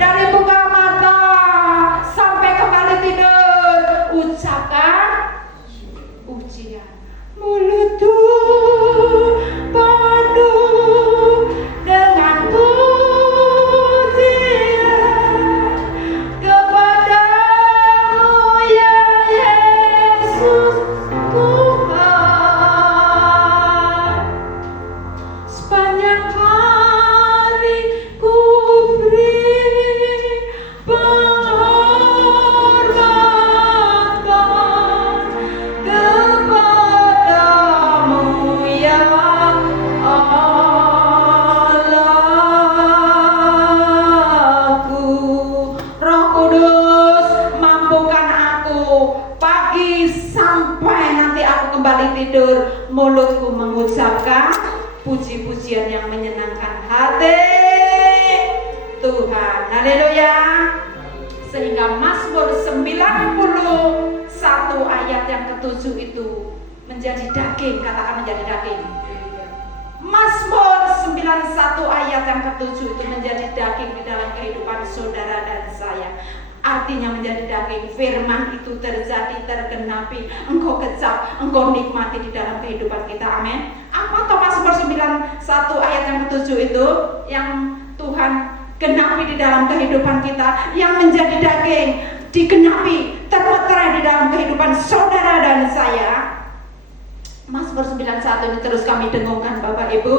Dari buka mata sampai kembali tidur, ucapkan pujian. Mulutku penuh dengan pujian kepadamu ya Yesus Tuhan. Sepanjang hari ku beri penghormatan kepadamu ya Allahku. Roh Kudus, mampukan aku pagi sampai nanti aku kembali tidur, mulutku mengucapkan puji-pujian yang menyenangkan hati Tuhan. Haleluya. Sehingga Mazmur 91 ayat yang ke-7 itu menjadi daging, katakan menjadi daging. Mazmur 91 ayat yang ke-7 itu menjadi daging di dalam kehidupan saudara dan saya. Artinya menjadi daging, firman itu terjadi, tergenapi, engkau kecap, engkau nikmati di dalam kehidupan kita. Amin. Apa toh Mazmur 91 ayat yang ke-7 itu yang Tuhan genapi di dalam kehidupan kita, yang menjadi daging, digenapi, termeterai di dalam kehidupan saudara dan saya. Mazmur 91 ini terus kami dengungkan Bapak Ibu,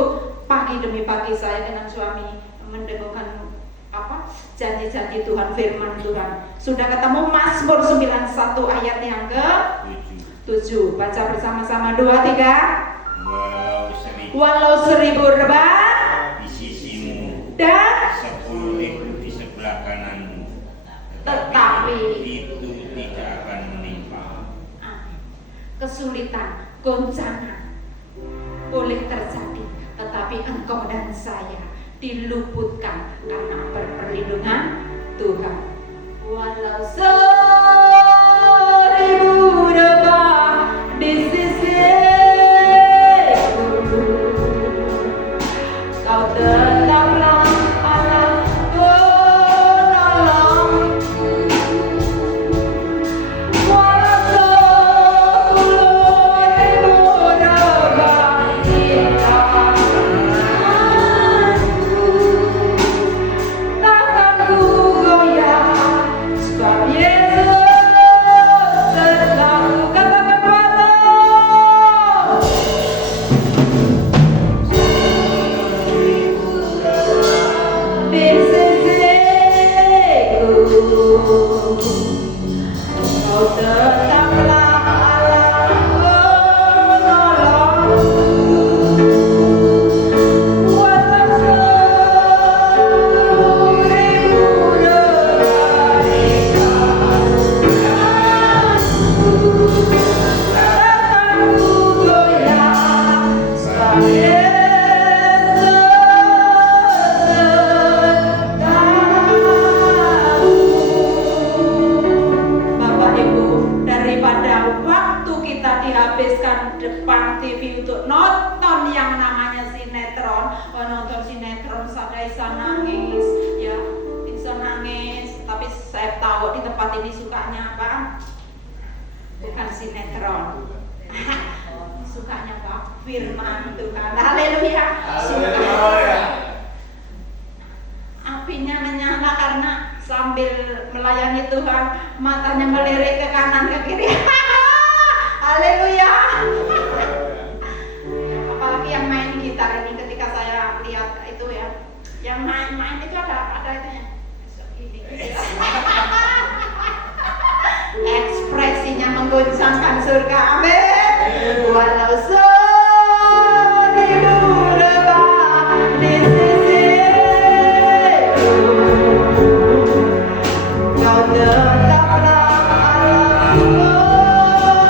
pagi demi pagi saya dengan suami mendengungkan apa? Janji-janji Tuhan, firman Tuhan. Sudah ketemu Mazmur 91 ayat yang ke-7. Baca bersama-sama 2, 3. Walau 1000 rebah di sisimu dan 10.000 di sebelah kananmu, tetapi itu tidak akan menimpa. kesulitan, goncangan boleh terjadi, tetapi engkau dan saya diluputkan karena perlindungan Tuhan. Walau 1000 rebah di sisimu, kau tetaplah Allah penolongku. Walau 10.000 rebah di tanganku, takkan ku goyah, sebab Yesus Bapak Ibu, daripada waktu kita dihabiskan depan TV untuk nonton yang namanya sinetron, nonton sinetron sadai bisa nangis, ya bisa nangis. Tapi saya tahu di tempat ini sukanya apa? Bukan sinetron. Sukanya apa? Firman Tuhan. Haleluya. Apinya menyala karena sambil melayani Tuhan, matanya melirik ke kanan ke kiri. Haleluya. Apalagi yang main gitar ini, ketika saya lihat itu ya, yang main itu ada itunya. Ekspresinya mengguncangkan surga. Amin. Walau hidup rebah di sisiku, kau tetaplah Allah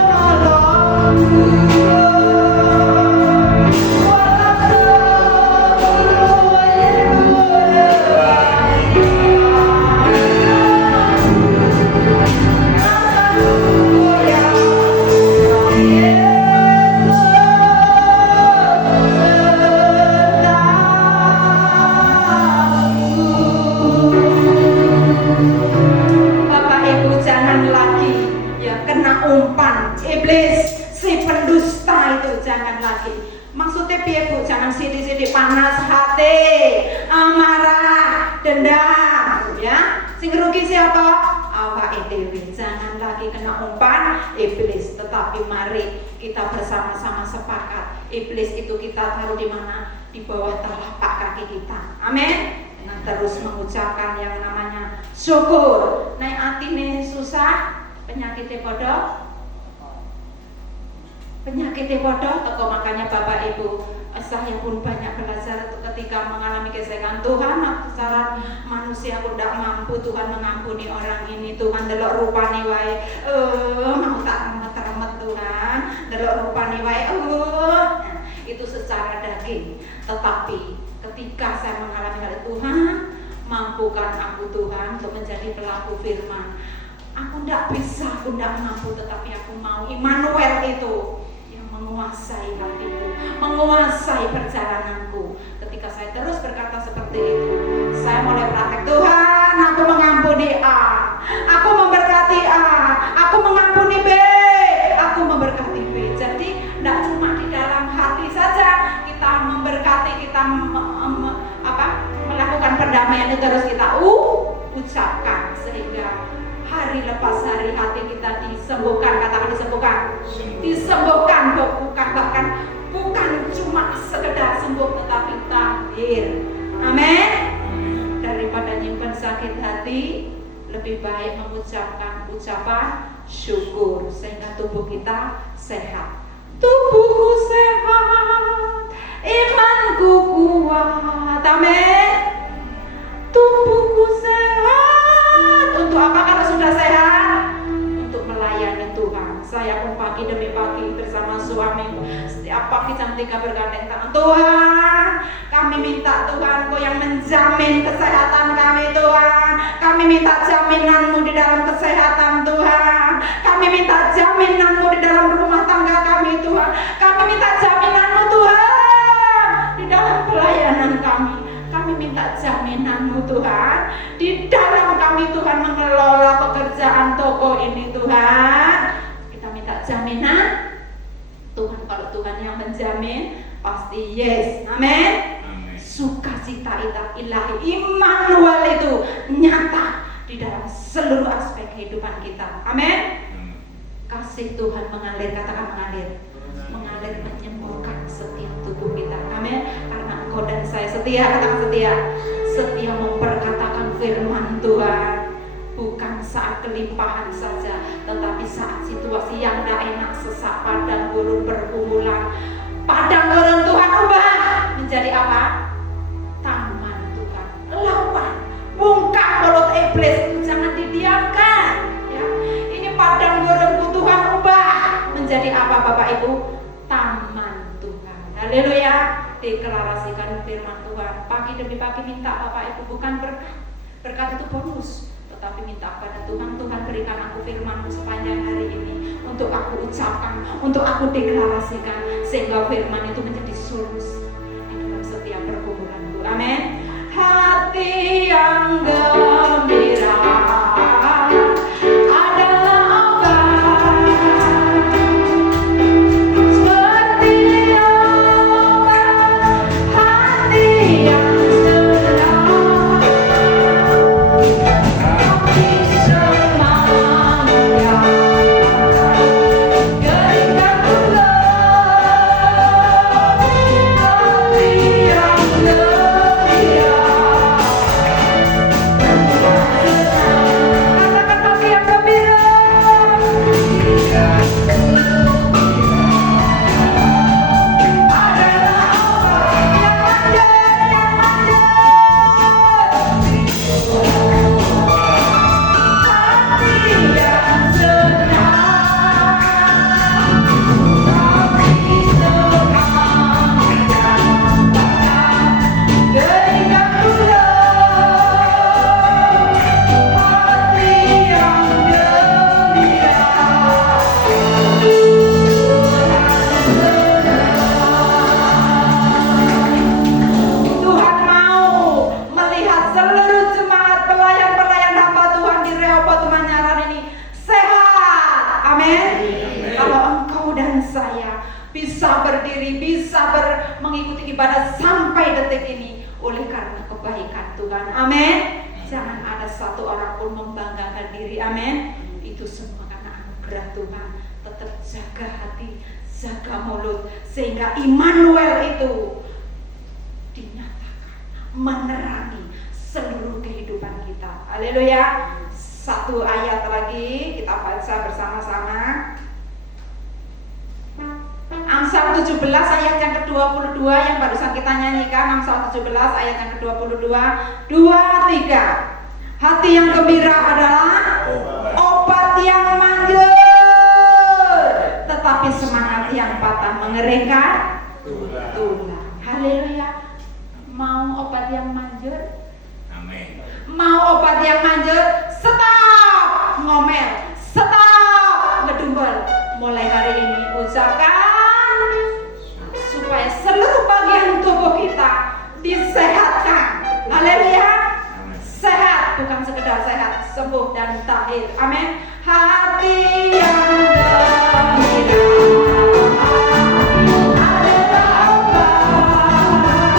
penolongku. Walau hidup rebah di Bapak Ibu, jangan lagi ya kena umpan iblis si pendusta itu, jangan lagi. Maksudnya piye Bu? Jangan sidik-sidik panas hati, amarah, dendam, ya. Sing rugi siapa? Awak dhewe. Jangan lagi kena umpan iblis. Tetapi mari kita bersama-sama sepakat, iblis itu kita taruh di mana? Di bawah telapak kaki kita. Amin. Dengan terus mengucapkan yang namanya syukur. Naik hati nih susah, penyakitnya bodoh. Penyakitnya bodoh, toko makanya Bapak Ibu, saya pun banyak belajar ketika mengalami gesekan. Tuhan, secara manusia aku tidak mampu, Tuhan mengampuni orang ini. Tuhan delok rupani wae, mau tak remet-remet Tuhan, delok rupani wae, itu secara daging. Tetapi ketika saya mengalami hal itu, Tuhan, mampukan aku Tuhan untuk menjadi pelaku firman. Aku tidak bisa, aku tidak mampu, tetapi aku mau. Immanuel itu menguasai hatiku, menguasai perjalananku. Ketika saya terus berkata seperti itu, saya mulai praktek. Tuhan, aku mengampuni A, aku memberkati A, aku mengampuni B, aku memberkati B. Jadi tidak cuma di dalam hati saja kita memberkati, kita melakukan perdamaian itu terus kita ucapkan, sehingga hari lepas hari hati kita disembuhkan. Katakan disembuhkan. Disembuhkan, bukan cuma sekedar sembuh, tetapi tahir. Amin. Daripada nyimpan sakit hati, lebih baik mengucapkan ucapan syukur sehingga tubuh kita sehat. Tubuhku sehat, imanku kuat. Amin. Tubuhku sehat. Untuk apa kalau sudah sehat? Untuk melayani Tuhan. Saya pun pagi demi pagi bersama suami, setiap pagi jam 3 bergandeng tangan. Tuhan, kami minta Tuhan, Kau yang menjamin kesehatan kami Tuhan. Kami minta jaminan-Mu di dalam kesehatan Tuhan. Kami minta jaminan-Mu di dalam rumah tangga kami Tuhan. Kami minta jaminan-Mu Tuhan di dalam pelayanan kami. Kami minta jaminan-Mu Tuhan di dalam kami Tuhan mengelola pekerjaan toko ini Tuhan. Kita minta jaminan Tuhan. Kalau Tuhan yang menjamin, pasti yes. Amin. Sukacita ilahi Immanuel itu nyata di dalam seluruh aspek kehidupan kita. Amin. Kasih Tuhan mengalir, katakan mengalir. Mengalir menyembuhkan setiap tubuh kita. Amin. Karena Engkau dan saya setia, katakan setia. Setia memperkatakan firman Tuhan. Bukan saat kelimpahan saja, tetapi saat situasi yang tidak enak, sesak padang gurun pergumulan. Padang gurun Tuhan ubah menjadi apa? Taman Tuhan. Lawan, bungkam mulut iblis, jangan didiamkan. Ya. Ini padang gurunku Tuhan ubah menjadi apa Bapak Ibu? Taman Tuhan. Haleluya. Deklarasikan firman Tuhan. Pagi demi pagi minta Bapak Ibu, bukan berkat. Berkat itu bonus, tetapi minta kepada Tuhan, Tuhan berikan aku firman-Mu sepanjang hari ini untuk aku ucapkan, untuk aku deklarasikan, sehingga firman itu menjadi solusi di dalam setiap pergumulanku. Amin. Hati yang gembira adalah obat, seperti obat hati yang senang, hati semangat, keringkan tulang, hati yang gembira. Katakan hati yang gembira. Adalah obat yang manjur, yang manjur. Hati yang senang, hati semangat, keringkan tulang, hati yang gembira. Tuhan mau melihat seluruh jemaat pelayan-pelayan hamba Tuhan di Rehoboth Manyaran ini sehat. Amin. Kalau engkau dan saya bisa berdiri, bisa mengikuti ibadah sampai detik ini oleh karena kebaikan Tuhan. Amin. Jangan ada satu orang pun membanggakan diri. Amin. Itu semua karena anugerah Tuhan. Tetap jaga hati, jaga mulut, sehingga Immanuel itu dinyatakan menerangi seluruh kehidupan kita. Haleluya. Satu ayat lagi kita baca bersama-sama. Amsal 17 ayat yang ke-22 yang barusan kita nyanyikan. Amsal 17 ayat yang ke-22. 2-3. Hati yang gembira adalah obat yang manjur, tetapi semangat yang patah mengeringkan tulang. Haleluya. Mau obat yang manjur? Amin. Mau obat yang manjur? Stop ngomel, stop ngedumbel. Mulai hari ini ucapkan supaya seluruh bagian tubuh kita disehatkan. Haleluya. Sehat, bukan sekedar sehat, sembuh dan tahir. Amin. Hati yang gembira adalah obat,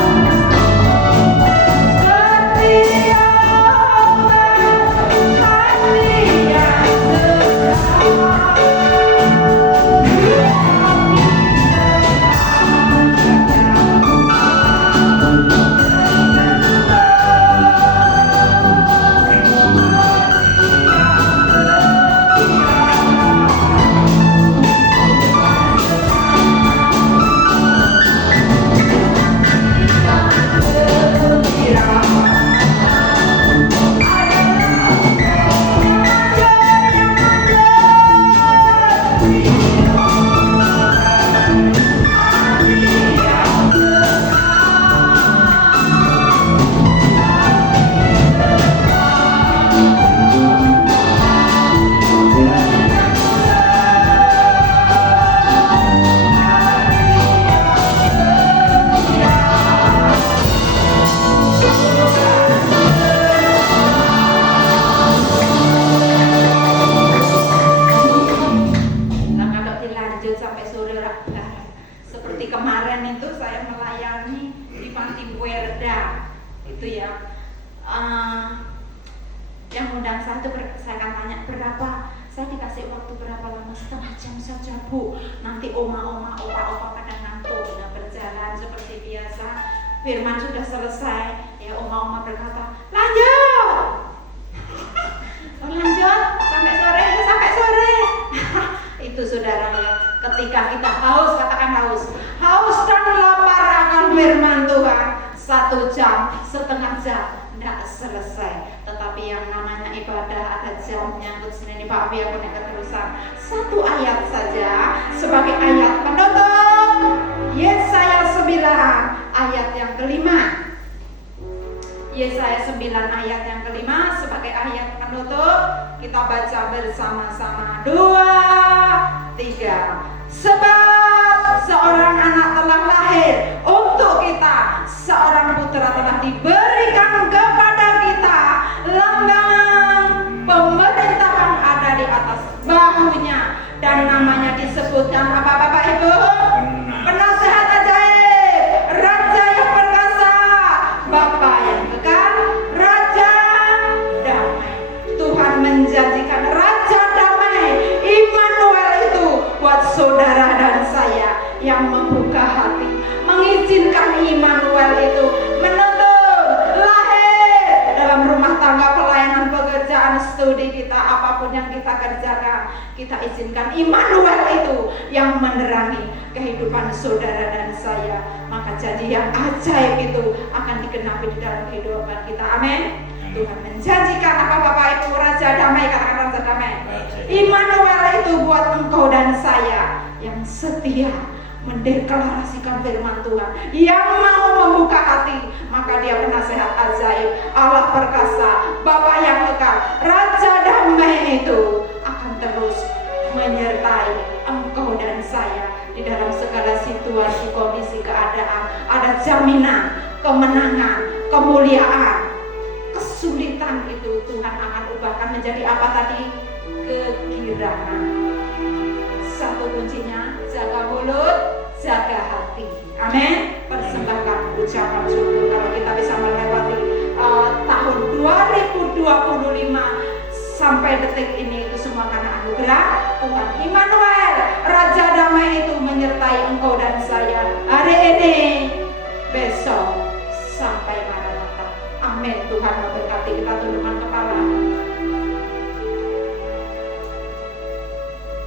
seperti obat hati yang senang. Saya dikasih waktu berapa lama? Setengah jam saja, Bu. Nanti oma-oma, opa-opa pada ngantuk. Nah, berjalan seperti biasa. Firman sudah selesai. Ya, oma-oma berkata, lanjut. Lanjut sampai sore, sampai sore. Itu saudara ya. Ketika kita haus, katakan haus. Haus dan lapar akan firman Tuhan. 1 jam, setengah jam, tidak selesai. Tetapi yang namanya ibadah ada jamnya. Senin Pak biar punya keterusan. 1 ayat saja sebagai ayat penutup. Yesaya 9 ayat yang kelima. Yesaya 9 ayat yang kelima sebagai ayat penutup. Kita baca bersama-sama. 2, 3. Sebab seorang anak telah lahir untuk kita, seorang putra telah diberikan kepada kita, lambang pemerintahan ada di atas bahunya, dan namanya disebutkan apa Bapak Ibu? Penasehat ajaib, Raja yang perkasa, Bapa yang kekal, Raja damai. Tuhan menjanjikan Raja damai, Immanuel itu buat saudara dan saya yang membuka hati, mengizinkan Immanuel itu menuntun, lahir dalam rumah tangga, pelayanan, pekerjaan, studi kita, apapun yang kita kerjakan, kita izinkan Immanuel itu yang menerangi kehidupan saudara dan saya. Maka janji yang ajaib itu akan digenapi di dalam kehidupan kita. Amin. Tuhan menjanjikan apa Bapak Ibu? Raja damai, katakan Raja damai. Immanuel itu buat engkau dan saya yang setia mendeklarasikan firman Tuhan, yang mau membuka hati. Maka dia penasehat ajaib, Allah perkasa, Bapa yang kekal, Raja damai itu akan terus menyertai engkau dan saya di dalam segala situasi, kondisi, keadaan. Ada jaminan kemenangan, kemuliaan. Kesulitan itu Tuhan akan ubahkan menjadi apa tadi? Kegirangan. Satu kuncinya, jaga mulut, jaga hati. Amin. Persembahkan ucapan syukur kalau kita bisa melewati tahun 2025 sampai detik ini, itu semua karena anugerah Tuhan. Immanuel, Raja damai itu menyertai engkau dan saya hari ini, besok, sampai Maranatha. Amin. Tuhan memberkati. Kita tundukkan kepala.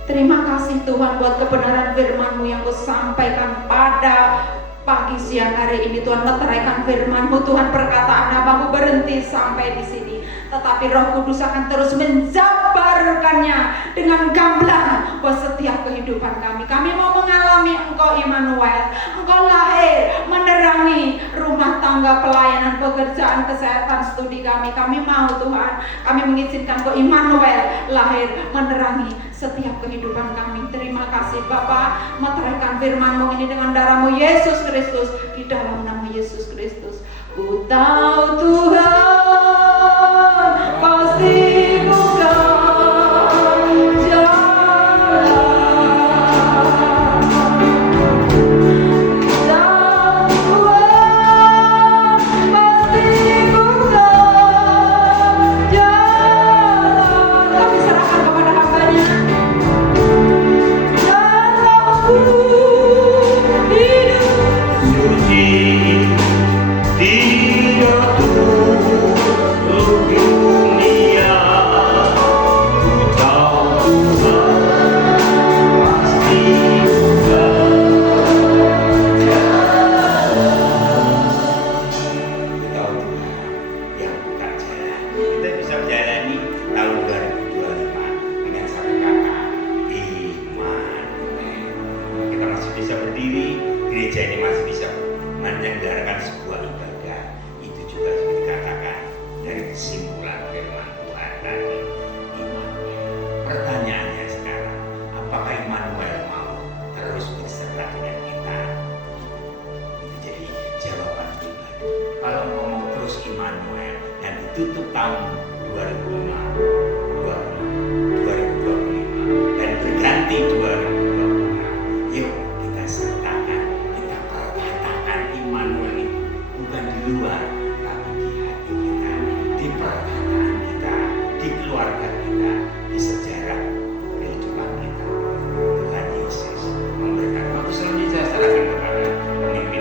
Terima kasih Tuhan buat kebenaran firman-Mu yang Kau sampaikan pada pagi siang hari ini. Tuhan, meteraikan firman-Mu, Tuhan, perkataan Hamba-Mu berhenti sampai di sini, tetapi Roh Kudus akan terus menjabarkannya dengan gamblang buat setiap kehidupan kami. Kami mau mengalami Engkau Immanuel, Engkau lahir menerangi rumah tangga, pelayanan, pekerjaan, kesehatan, studi kami. Kami mau Tuhan, kami mengizinkan Engkau Immanuel lahir menerangi setiap kehidupan kami. Terima kasih Bapa, meteraikan firman-Mu ini dengan darah-Mu Yesus Kristus, di dalam nama Yesus Kristus. Ku tahu Tuhan pasti bukan jalan. Tahu Tuhan pasti bukan jalan. Kami serahkan kepada hamba-Nya. Dalamku hidup Suci tidak untuk dunia, ku tahu Tuhan pasti bukan jalan. Ku tahu Tuhan yang bukan jalan. Kita bisa menjalani tahun 2025 dengan satu kata, Immanuel. Kita masih bisa berdiri, gereja ini masih bisa menyelenggarakan sebuah ibadah. Itu juga dikatakan dari kesimpulan firman Tuhan tadi, Immanuel. Pertanyaannya sekarang, apakah Immanuel mau terus beserta dengan kita? Itu jadi jawaban pribadi. Kalau mau terus Immanuel dan ditutup tahun 2025 dan berganti 2026, yuk kita sertakan, kita perkatakan Immanuel itu bukan di luar, tapi di hati kita, di perkataan kita, di keluarga kita, di sejarah